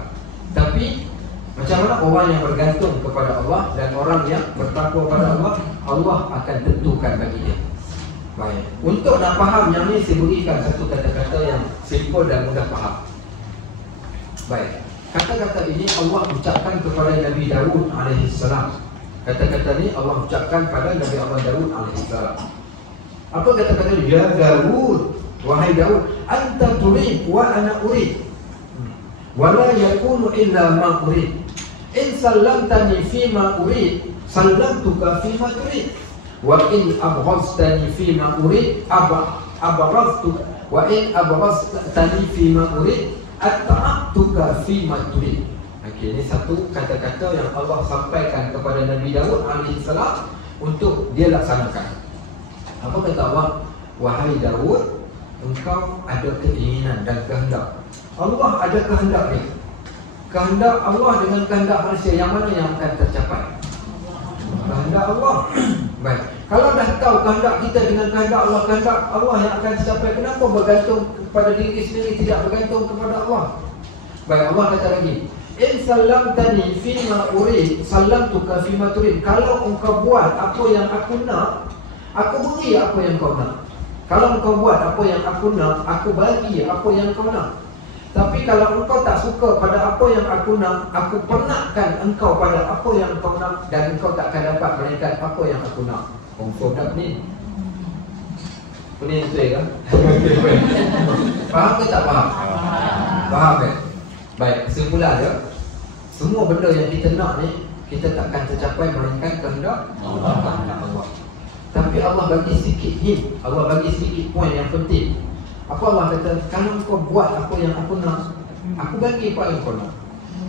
Tapi macam mana orang yang bergantung kepada Allah dan orang yang bertakwa kepada Allah, Allah akan tentukan bagi dia. Baik. Untuk nak faham yang ni, saya berikan satu kata-kata yang simple dan mudah faham. Baik. Kata-kata ini Allah ucapkan kepada Nabi Daud alaihissalam. Kata-kata ini Allah ucapkan pada Nabi Allah Daud alaihissalam. Apa kata-kata ini? Ya Daud, wahai Daud, anta turid wa ana urid, wa la yakunu illa ma urid. In sallamtani fima urid, sallamtuka fima turid. Wa in abghaztani fima urid, abghaztuka. Wa in abghaztani fima urid, ata'atuka fima turid. Okey, ini satu kata-kata yang Allah sampaikan kepada Nabi Daud alaihissalam untuk dia laksanakan. Apa kata Allah? Wahai Daud, engkau ada keinginan dan kehendak. Allah ada kehendak ni. Kehendak Allah dengan kehendak manusia, yang mana yang akan tercapai? Kehendak Allah. Baik. Kalau dah tahu kehendak kita dengan kehendak Allah yang akan tercapai, kenapa bergantung kepada diri sendiri, tidak bergantung kepada Allah? Baik, Allah kata lagi, in sallamtani fima urid, sallamtuka fima turid. Kalau engkau buat apa yang aku nak, aku beri apa yang kau nak. Kalau engkau buat apa yang aku nak, aku bagi apa yang kau nak. Tapi kalau engkau tak suka pada apa yang aku nak, aku penatkan engkau pada apa yang kau nak, dan engkau tak akan dapat melainkan apa yang aku nak. Confirm dah ni. Pening betul kan? Faham ke tak faham? Faham kan? Baik, kesimpulan dia, semua benda yang kita nak ni, kita takkan tercapai melainkan kehendak Allah. Tapi Allah bagi sedikit hint, Allah bagi sedikit poin yang penting. Apa Allah kata? Kalau kau buat apa yang aku nak, aku bagi apa yang kau nak.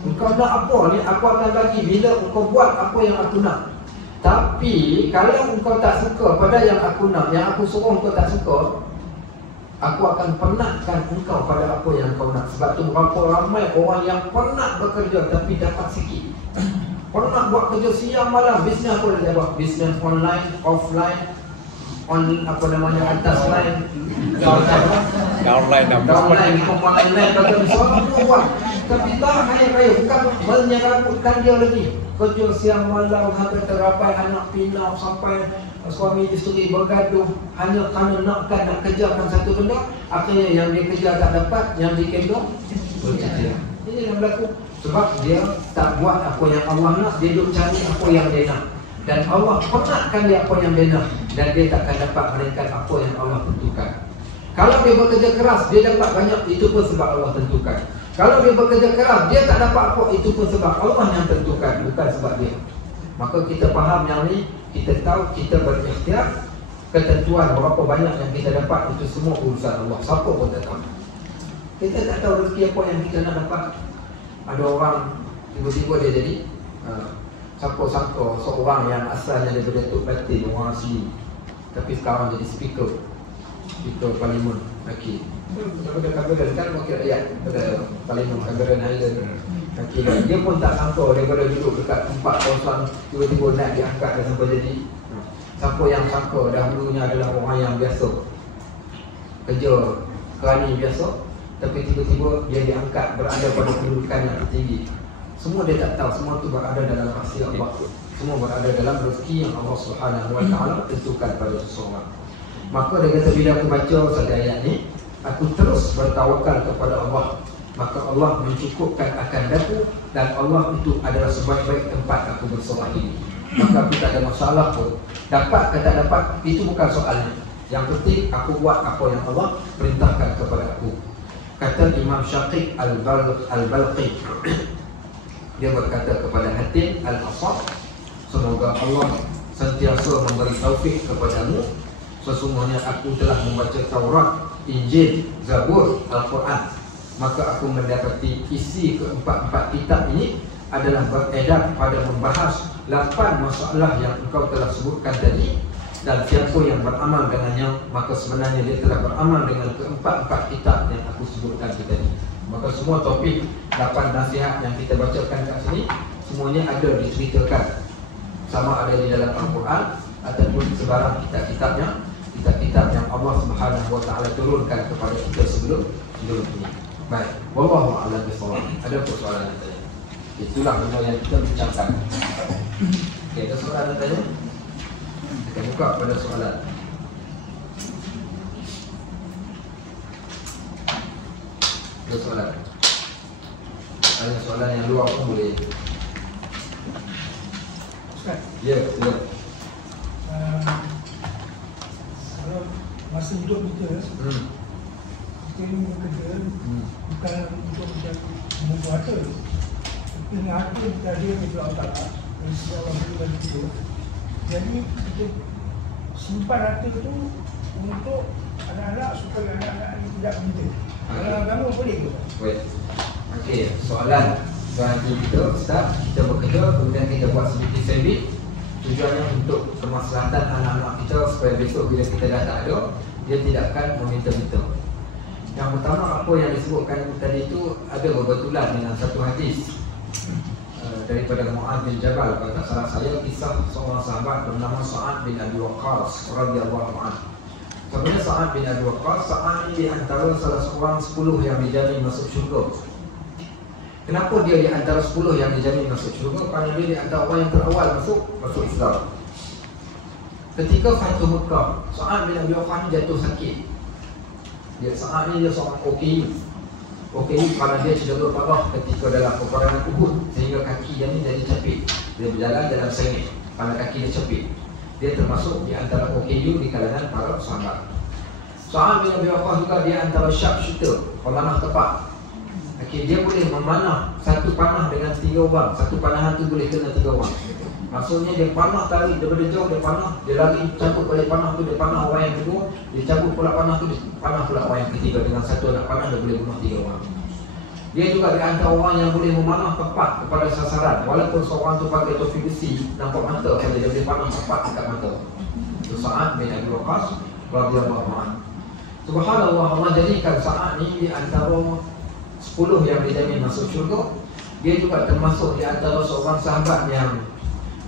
Engkau nak apa ni, aku akan bagi bila engkau buat apa yang aku nak. Tapi kalau engkau tak suka pada yang aku nak, yang aku suruh engkau tak suka, aku akan penatkan engkau pada apa yang kau nak. Sebab tu berapa ramai orang yang penat bekerja tapi dapat sikit. Penat buat kerja siang malam, bisnes apa dia buat? Bisnes online, offline, on apa namanya, atas line, downline, online, macam semua buat. Tapi tak hanya kaya, bukan menyerabutkan dia lagi. Kerja siang malam sampai terapai anak pinau, sampai suami isteri bergaduh hanya kerana nak kejarkan satu benda. Akhirnya yang dia kejar tak dapat, yang dikendong bercerai. Ini yang berlaku sebab dia tak buat apa yang Allah nak, dia duduk cari apa yang dia nak. Dan Allah penatkan dia apa yang dia nak, dan dia takkan dapat melainkan apa yang Allah tentukan. Kalau dia bekerja keras, dia dapat banyak, itu pun sebab Allah tentukan. Kalau dia bekerja keras, dia tak dapat apa, itu pun sebab Allah yang tentukan, bukan sebab dia. Maka kita faham yang ni, kita tahu kita berikhtiar. Ketentuan berapa banyak yang kita dapat, itu semua urusan Allah. Siapa pun tak tahu. Kita tak tahu rezeki apa yang kita nak dapat. Ada orang tiba-tiba dia jadi siapa sangka seorang yang asalnya daripada Tok Batin, orang asli, tapi sekarang jadi speaker parlimen. Okey. Daripada Cameron kan wakil rakyat pada parlimen Cameron Highland. Okey. Dia pun tak sangka daripada duduk dekat tempat kawasan tiba-tiba naik diangkat dan sampai jadi. Siapa yang sangka dahulunya adalah orang yang biasa, kerja kerani biasa, tapi tiba-tiba dia diangkat berada pada kedudukan yang tertinggi. Semua dia tak tahu, semua itu berada dalam rahsia Allah. Semua berada dalam rezeki yang Allah Subhanahu wa taala tentukan pada seseorang. Maka dia kata, bila aku baca satu ayat ni, aku terus bertawakal kepada Allah, maka Allah mencukupkan akan daku, dan Allah itu adalah sebaik-baik tempat aku berserah diri. Maka aku tak ada masalah pun. Dapat ke tak dapat, itu bukan soalnya. Yang penting aku buat apa yang Allah perintahkan kepada aku. Kata Imam Syafiq Al-Balqi, dia berkata kepada Hatim Al-Asaf, semoga Allah sentiasa memberi taufik kepadamu. Sesungguhnya aku telah membaca Taurat, Injil, Zabur, Al-Quran. Maka aku mendapati isi keempat-empat kitab ini adalah beredar pada membahas 8 masalah yang engkau telah sebutkan tadi, dan siapa yang beramal dengannya maka sebenarnya dia telah beramal dengan keempat-empat kitab yang aku sebutkan tadi. Maka semua topik 8 nasihat yang kita bacakan kat sini semuanya ada diceritakan, sama ada di dalam Al-Quran ataupun sebarang kitab-kitabnya, kitab-kitab yang Allah Subhanahu Wa Taala turunkan kepada kita sebelum ini. Baik, wallahu a'lam bishawab. Ada persoalan tadi? Itulah benda yang kita bincangkan. Okey, ada soalan tadi? Kita buka pada soalan. Ada soalan? Ada soalan yang luar pun boleh. Ustaz, Ya, ya. kalau masa hidup kita, kita ni bekerja bukan untuk membuat harta, tapi harta kita ada dari Allah Ta'ala, dari sisi Allah bagi kita. Jadi kita simpan harta tu untuk anak-anak, supaya anak-anak ini tidak bekerja. Kalau agama boleh ke? Baik. Okey, soalan bagi kita, Ustaz, kita bekerja, kemudian kita buat sedikit saving, tujuannya untuk kemaslahatan anak-anak kita supaya besok bila kita dah tak ada, dia tidak akan meminta-minta. Yang pertama, apa yang disebutkan tadi itu ada berbetulan dengan satu hadis daripada Mu'adz bin Jabal. Kalau tak salah saya, kisah seorang sahabat bernama Sa'ad bin Abi Waqqas radhiyallahu anhu. Sebenarnya Sa'ad bin Abi Waqqas, Sa'ad ini di antara salah seorang 10 yang dijamin masuk syurga. Kenapa dia di antara 10 yang dijamin masuk syurga? Kerana dia di antara orang yang terawal masuk Islam. Ketika Fathu Mekah, Sa'ad bin Abi Waqqas jatuh sakit. Sa'ad ni dia seorang OKU kerana dia cedera parah ketika dalam peperangan Uhud, sehingga kaki dia ni jadi capit. Dia berjalan dalam sengit, kerana kaki dia capit. Dia termasuk di antara OKU di kalangan para sahabat. Sa'ad bin Abi Waqqas juga di antara sharpshooter, pemanah tepat. Okay, dia boleh memanah satu panah dengan 3 orang. Satu panahan tu boleh kena 3 orang. Maksudnya dia panah tarik daripada jauh, dia panah, dia lari cabut balik panah tu, dia panah orang yang kedua, dia cabut pula panah tu, dia panah pula orang yang ketiga. Dengan satu anak panah dia boleh bunuh 3 orang. Dia juga di antara orang yang boleh memanah tepat kepada sasaran. Walaupun seorang tu pakai topi besi, nampak mata saja, dia boleh panah tepat dekat mata. Itu Sa'ad bin Abi Waqqas radhiyallahu anhu. Subhanallah, Allah jadikan Sa'ad ni di antara 10 yang dijamin masuk syurga. Dia juga termasuk di antara seorang sahabat yang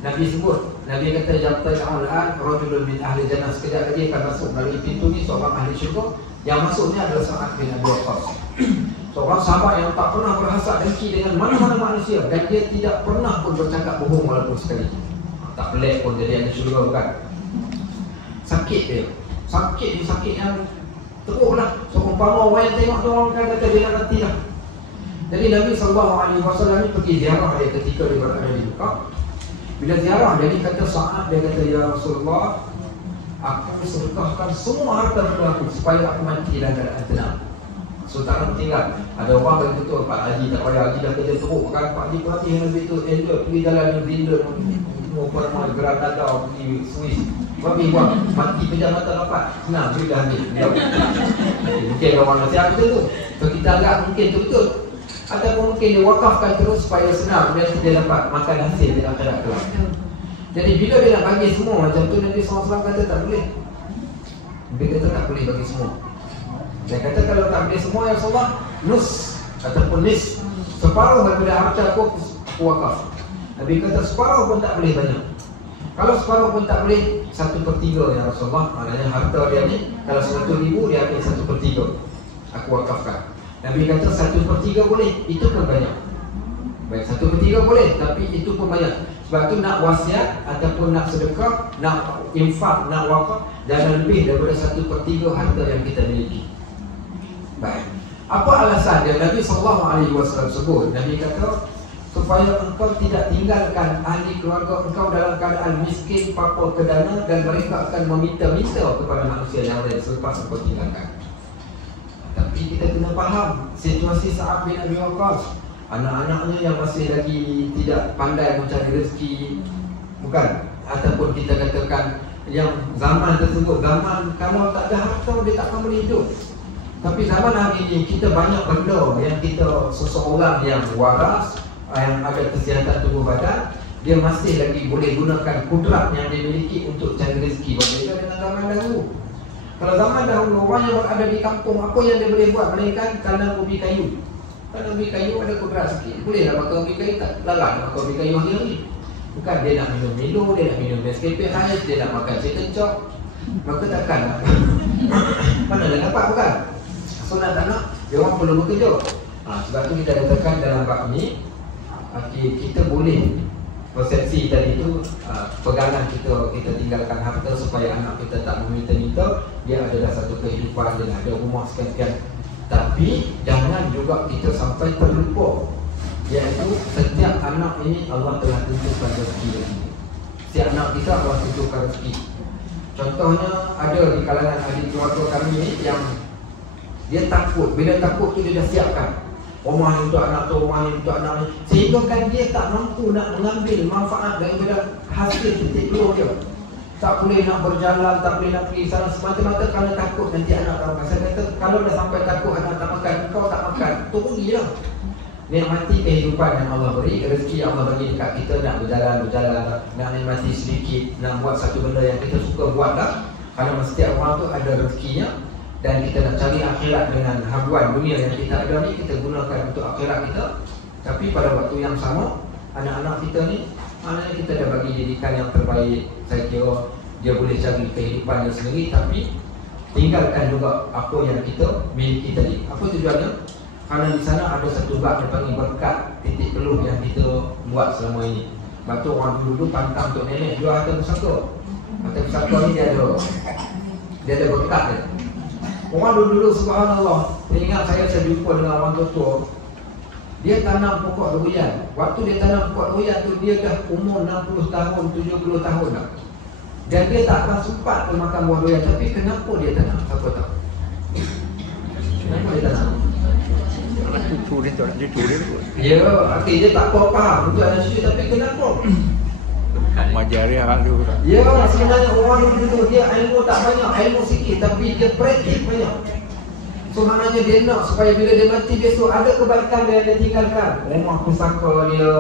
Nabi sebut. Nabi kata jabtal al-an rajulun min ahli jannah, sekejap lagi akan masuk melalui pintu ni seorang ahli syurga. Yang masuknya adalah Sa'ad bin Abi Waqqas, seorang sahabat yang tak pernah berhasad dengki dengan mana-mana manusia, dan dia tidak pernah pun bercakap bohong walaupun sekali. Tak pelik pun jadi ahli syurga, bukan? Sakit dia, sakit yang teruk lah. Seumpama orang yang tengok tu orang kan kata dia nak mati lah. Jadi Nabi SAW ni pergi ziarah dia ketika dia berada di Mekah. Bila ziarah dia ni kata Sa'ad, dia kata, ya Rasulullah, aku sedekahkan semua harta aku supaya aku mati dalam keadaan tenang. So tak nak tinggal. Ada orang bagi betul, Pak Haji tak payah, Haji dah kerja teruk kan, Pak Haji perhati yang lebih tu, elok pergi jalan New Zealand, mau permai Granada, pergi Swiss, bagi buat mati pejam mata dapat, senang, duit dah habis. Mungkin orang nasihat betul tu, so kita anggap mungkin tu betul. Ataupun mungkin dia wakafkan terus supaya senang, dan dia dapat makan hasil di akhirat kelak. Jadi bila dia nak bagi semua macam tu, Nabi SAW kata tak boleh. Nabi kata tak boleh bagi semua. Dia kata kalau tak boleh semua, ya Rasulullah, nus ataupun nis, separuh daripada harta aku wakaf. Nabi kata separuh pun tak boleh banyak. Kalau separuh pun tak boleh, 1/3 ya Rasulullah. Maknanya harta dia ni, kalau 100,000 dia ambil 1/3, aku wakafkan. Nabi kata 1/3 boleh, itu pun banyak. Baik, 1/3 boleh, tapi itu pun banyak. Sebab tu nak wasiat ataupun nak sedekah, nak infak, nak wakaf, jangan lebih daripada 1/3 harta yang kita miliki. Baik, apa alasan dia? Nabi SAW sebut, Nabi kata supaya engkau tidak tinggalkan ahli keluarga engkau dalam keadaan miskin, papa kedana, dan mereka akan meminta-minta kepada manusia yang lain selepas engkau tinggalkan. Tapi kita kena faham situasi Sa'ad bin Abi Waqqas. Anak-anaknya yang masih lagi tidak pandai mencari rezeki, bukan? Ataupun kita katakan yang zaman tersebut, zaman kalau tak ada harta dia tak akan boleh hidup. Tapi zaman hari ini kita banyak benda yang kita, seseorang yang waras yang ada kesihatan tubuh badan, dia masih lagi boleh gunakan kudrat yang dia miliki untuk cari rezeki. Berbeza dengan zaman dahulu. Kalau zaman dahulu orang yang berada di kampung, apa yang dia boleh buat melainkan tanam ubi kayu. Tanam ubi kayu ada kudrat sikit, boleh lah makan ubi kayu, tak larang makan ubi kayu hari-hari. Bukan dia nak minum Milo, dia nak minum Nescafe Ice, dia nak makan chicken chop, maka takkan lah. Mana dah dapat bukan? So nak tak nak, dia orang perlu bekerja. Sebab tu kita katakan dalam bab ni, kita boleh persepsi tadi tu, pegangan kita tinggalkan harta supaya anak kita tak meminta-minta. Dia adalah satu kehidupan, dia ada rumah sekian-sekian. Tapi jangan juga kita sampai terlupa, iaitu setiap anak ini Allah telah tentukan rezeki lagi. Setiap anak kita Allah tentukan rezeki. Contohnya ada di kalangan ahli keluarga kami ni yang dia takut, bila takut tu dia dah siapkan rumah ni untuk anak tu, rumah ni untuk anak ni, sehingga kan dia tak mampu nak mengambil manfaat daripada hasil titik keluar dia. Tak boleh nak berjalan, tak boleh nak pergi sana semata-mata kerana takut nanti anak tak makan. Saya kata kalau dah sampai takut anak tak makan, kau tak makan, tu rugilah. Nikmati kehidupan yang Allah beri, rezeki yang Allah bagi dekat kita, nak berjalan, nak nikmati sedikit, nak buat satu benda yang kita suka buat dah. Kerana setiap orang tu ada rezekinya. Dan kita nak cari akhirat dengan habuan dunia yang kita ada ni, kita gunakan untuk akhirat kita. Tapi pada waktu yang sama, anak-anak kita ni, maknanya kita dah bagi didikan yang terbaik. Saya kira dia boleh cari kehidupan dia sendiri, tapi tinggalkan juga apa yang kita miliki tadi. Apa tujuannya? Kerana di sana ada satu bab yang panggil berkat, titik keluh yang kita buat selama ini. Sebab tu orang dulu pantang untuk nenek jual harta pusaka. Harta pusaka ni dia ada berkat dia. Orang dulu subhanallah, saya ingat saya jumpa dengan orang tua. Dia tanam pokok durian. Waktu dia tanam pokok durian tu, dia dah umur 60 tahun, 70 tahun dah. Dan dia tak akan sempat makan buah durian. Tapi kenapa dia tanam? Siapa tahu? Kenapa dia tanam? Anak cucu dia tak nak cucu dia tu. Ya, artinya dia tak faham untuk anak cucu. Tapi kenapa? Majari hal tu. Ya, sebenarnya orang dulu dia ilmu tak banyak, ilmu sikit, tapi dia praktik banyak. So maknanya dia nak supaya bila dia mati besok ada kebaikan yang dia tinggalkan. Rumah pusaka dia,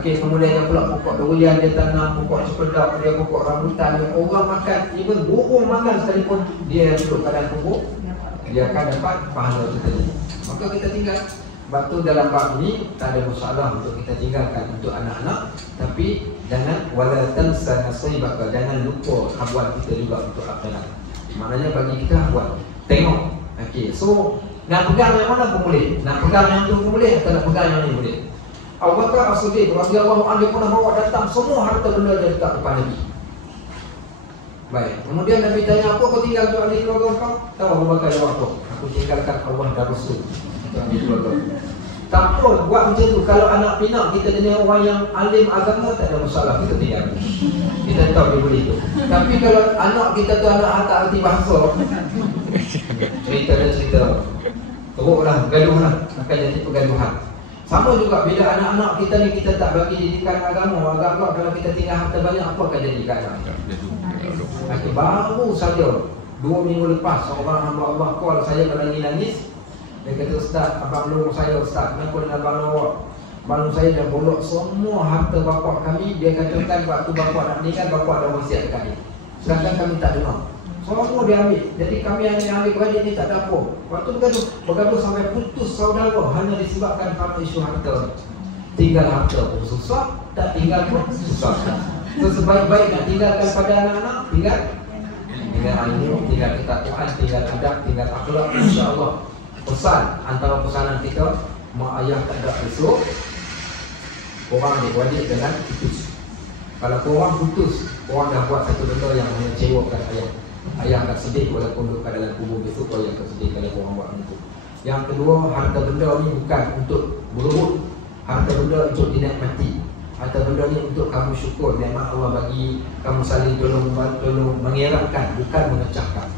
kemudian yang pula pokok durian dia tanam, pokok cempedak dia, pokok rambutan dia, orang makan, even burung makan sekalipun dia duduk pada kubur, dia akan dapat pahala itu tadi. Maka kita tinggal. Sebab tu dalam bab ni tak ada masalah untuk kita tinggalkan untuk anak-anak. Tapi jangan wala tansa nasibaka, jangan lupa habuan kita juga untuk akhirat. Maknanya bagi kita habuan. Tengok. So nak pegang yang mana pun boleh. Nak pegang yang tu pun boleh, atau nak pegang yang ni boleh. Abu Bakar As-Siddiq radhiyallahu anhu dia pernah bawa datang semua harta benda dia letak depan Nabi. Baik. Kemudian Nabi tanya, apa kau tinggal untuk ahli keluarga kau? Tahu Abu Bakar jawab apa? Aku tinggalkan Allah dan Rasul. Tak apa buat macam tu. Kalau anak pinak kita jadi orang yang alim agama, tak ada masalah, kita tinggal. Kita tahu dia boleh tu. Tapi kalau anak kita tu anak tak arti bahasa, cerita dan cerita, teruklah, gaduhlah, akan jadi pergaduhan. Sama juga bila anak-anak kita ni kita tak bagi didikan agama, agak-agak kalau kita tinggal harta banyak, apa akan jadi kat anak? Baru saja 2 minggu lepas seorang hamba Allah call saya menangis-nangis. Dia kata, Ustaz, abang long saya, Ustaz, kenapa dengan abang awak? Abang saya dah bolok semua harta bapak kami. Dia katakan waktu bapak nak meninggal, bapak dah wasiat dekat dia. Sedangkan kami tak dengar. Semua dia ambil. Jadi kami hanya ambil beradik ni tak ada apa. Waktu bergaduh sampai putus saudara hanya disebabkan kerana isu harta. Tinggal harta pun susah, tak tinggal pun susah. So sebaik-baik nak tinggalkan pada anak-anak, tinggal ilmu, tinggal ketakwaan, tinggal adab, tinggal akhlak, insya-Allah. Pesan antara pesanan kita, mak ayah tak ada esok, orang adik-adik dengan putus. Kalau korang putus, korang dah buat satu benda yang mengecewakan ayah. Ayah akan sedih walaupun duduk dalam kubur besok, ayah akan sedih kalau korang buat itu. Yang kedua, harta benda ni bukan untuk berebut. Harta benda untuk dinikmati. Harta benda ni untuk kamu syukur nikmat Allah bagi, kamu saling tolong mengeratkan, bukan memecahkan.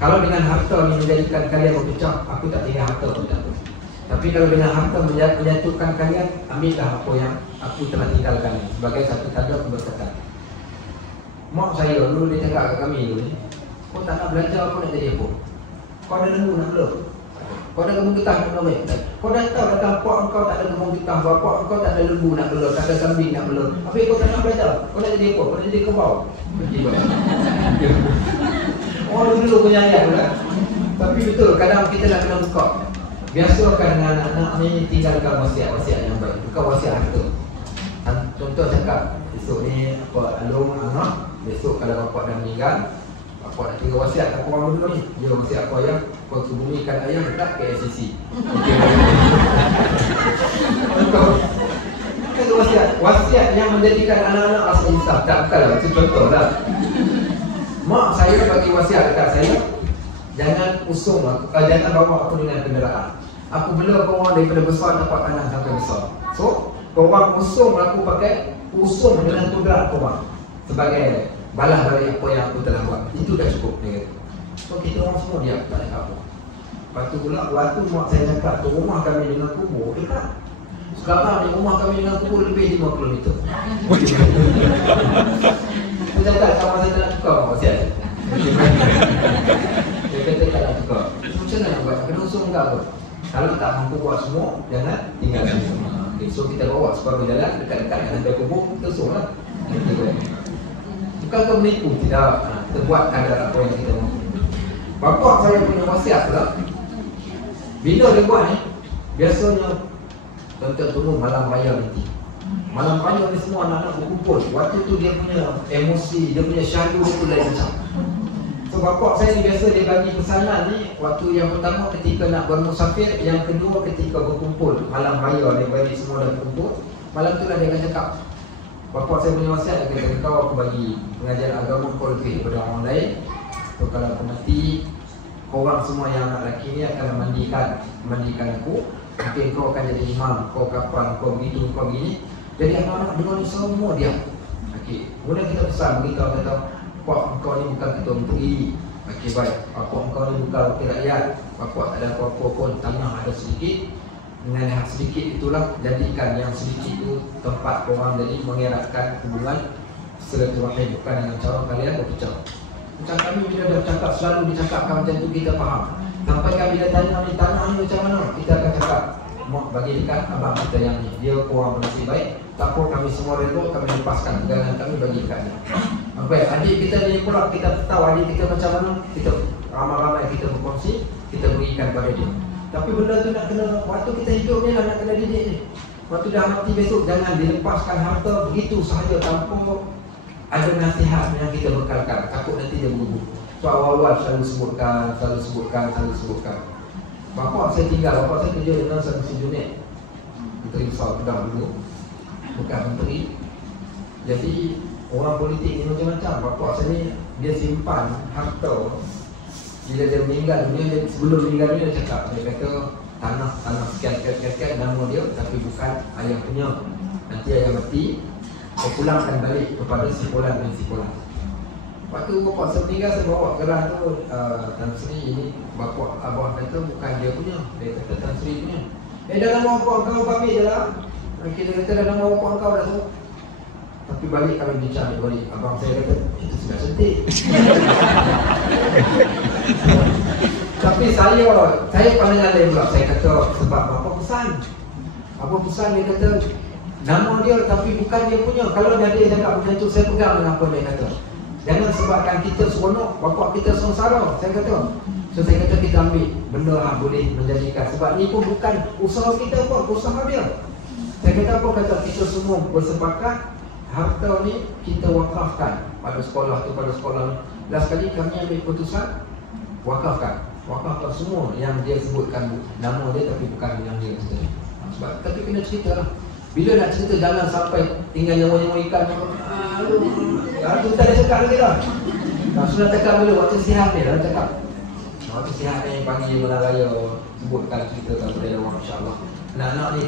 Kalau dengan harta ni menjadikan kalian berpecah, aku tak tinggal harta pun tak apa. Tapi kalau dengan harta menyatukan kalian, ambillah apa yang aku telah tinggalkan sebagai satu tanda keberkatan. Mak saya dulu dia cakap kat kami dulu ni, kau tak nak belajar, kau nak jadi apa? Kau ada lembu nak belum? Kau Kau dah gemuk getah nak baik. Kau dah tahu dah pak kau tak ada gemuk getah, bapak kau tak ada lembu nak belur, tak ada kambing nak belur. Apa kau tak nak belajar? Kau nak jadi apa? Kau nak jadi kebau. Orang dulu punya ayat kan. Tapi betul kadang kita nak kena buka. Biasakan dengan anak-anak ni tinggalkan wasiat-wasiat yang baik. Bukan wasiat harta. Contoh cakap esok ni apa alung anak, besok kalau bapak dah meninggal, bapak nak tinggal wasiat apa orang dulu ni? Dia wasiat apa ayah? Kau kebumikan ayah dekat KLCC. Kan wasiat yang menjadikan anak-anak rasa insaf. Tak bukanlah, itu contoh lah. Mak saya bagi wasiat dekat saya, jangan usung aku, jangan bawa aku dengan kenderaan. Aku bela kau orang daripada besar dapat tanah sampai besar. So, kau orang usung aku pakai usung dengan kudrat kau orang sebagai balas dari apa yang aku telah buat. Itu dah cukup dia kata. So kita orang semua diam, tak ada apa. Lepas tu pula waktu mak saya cakap tu rumah kami dengan kubur dekat. Sekarang ni rumah kami dengan kubur lebih 5 km. Saya cakap sama saya tak nak tukar mak saya. Dia kata tak nak tukar. Macam mana nak buat? Kena usung tak apa. Kalau tak mampu buat semua, jangan tinggalkan semua. Okay, so kita bawa separuh jalan dekat-dekat dengan ada kubur, kita usung lah. Bukan kau menipu, tidak. Kita buat kadar apa yang kita mampu. Bapak saya punya wasiat pula. Bila dia buat ni, biasanya tuan-tuan tunggu malam raya nanti. Malam raya ni semua anak-anak berkumpul. Waktu tu dia punya emosi, dia punya syahdu dia tu lain macam. So bapak saya ni biasa dia bagi pesanan ni. Waktu yang pertama ketika nak bermusafir, yang kedua ketika berkumpul. Malam raya dia bagi semua dah berkumpul. Malam tu lah dia akan cakap, bapak saya punya wasiat, dia kata kau aku bagi pengajaran agama kau lebih daripada orang lain. So kalau aku mati, korang semua yang anak lelaki ni akan mandikan aku. Mungkin kau akan jadi imam, kau kapan, kau begitu, kau begini. Jadi anak-anak dengar ni semua diam. Okey, kemudian kita pesan beritahu kata, Pak engkau ni bukan ketua menteri. Okey baik, Pak engkau ni bukan wakil rakyat. Bapak tak ada apa-apa pun, tanah ada sedikit. Dengan yang sedikit itulah jadikan yang sedikit itu tempat korang jadi mengeratkan hubungan silaturahim, bukan dengan cara kalian berpecah. Macam kami bila dah cakap, selalu dicakapkan macam tu kita faham. Sampai kami bila tanya ni tanah ni macam mana, kita akan cakap, mak bagi dekat abang kita yang ni, dia kurang bernasib baik. Tak apa kami semua redha, kami lepaskan pegangan kami bagi dekat dia. Baik, adik kita ni pula kita tahu adik kita macam mana, kita ramai-ramai kita berkongsi, kita berikan pada dia. Tapi benda tu nak kena, waktu kita hidup ni lah nak kena didik ni. Waktu dah mati besok jangan dilepaskan harta begitu sahaja tanpa ada nasihat yang kita bekalkan. Takut nanti dia berubah. So awal-awal selalu sebutkan. Bapak saya tinggal, bapak saya kerja dengan Sanusi Junid, Menteri Besar Kedah dulu, bukan menteri. Jadi orang politik ni macam-macam. Bapak saya ni dia simpan harta. Bila dia meninggal dunia, sebelum meninggal dunia dia cakap, dia kata tanah sekian nama dia, tapi bukan ayah punya. Nanti ayah mati, saya pulangkan balik kepada simpulan dan simpulan. Waktu bapak saya meninggal, saya bawa geran tu, Tan Sri ini bapak abang kata bukan dia punya. Dia kata Tan Sri punya. Dalam bapak kau ambil je lah. Kita kata dalam bapak kau dah tahu. Tapi balik kami bincang balik. Abang saya kata, itu sudah cantik. Tapi saya pandangan lain pula. Saya kata, sebab bapak pesan. Abang pesan dia kata, nama dia tapi bukan dia punya. Kalau dia cakap macam tu, saya pegang dengan apa dia kata. Jangan sebabkan kita seronok, bapak kita sengsara. Saya kata. So saya kata kita ambil benda yang boleh menjadikan. Sebab ni pun bukan usaha kita pun, usaha dia. Saya kata apa, kata kita semua bersepakat harta ni kita wakafkan pada sekolah tu, pada sekolah ni. Last kali kami ambil keputusan wakafkan semua yang dia sebutkan nama dia tapi bukan yang dia sendiri. Sebab tapi kena cerita lah. Bila nak cerita jangan sampai tinggal nyawa-nyawa ikan. Itu tak ada cakap lagi lah. Sudah cakap dulu waktu sihat ni dah cakap. Waktu sihat ni panggil malam raya, sebutkan cerita kepada orang, insya-Allah. Anak-anak ni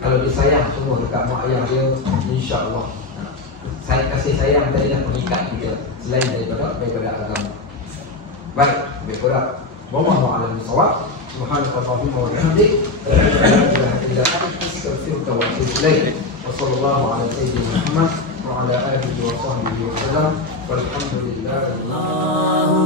kalau dia sayang semua dekat mak ayah dia, insya-Allah. Saya kasih sayang tadi dah mengikat kita selain daripada agama. Baik, baiklah. Wallahu a'lam bishawab. Subhanallahumma wa bihamdik, la ilaha illa anta, astaghfiruka wa atubu ilaik. Wa sallallahu ala sayyidina Muhammad wa ala alihi wa sahbihi wa sallam. Walhamdulillahi rabbil alamin.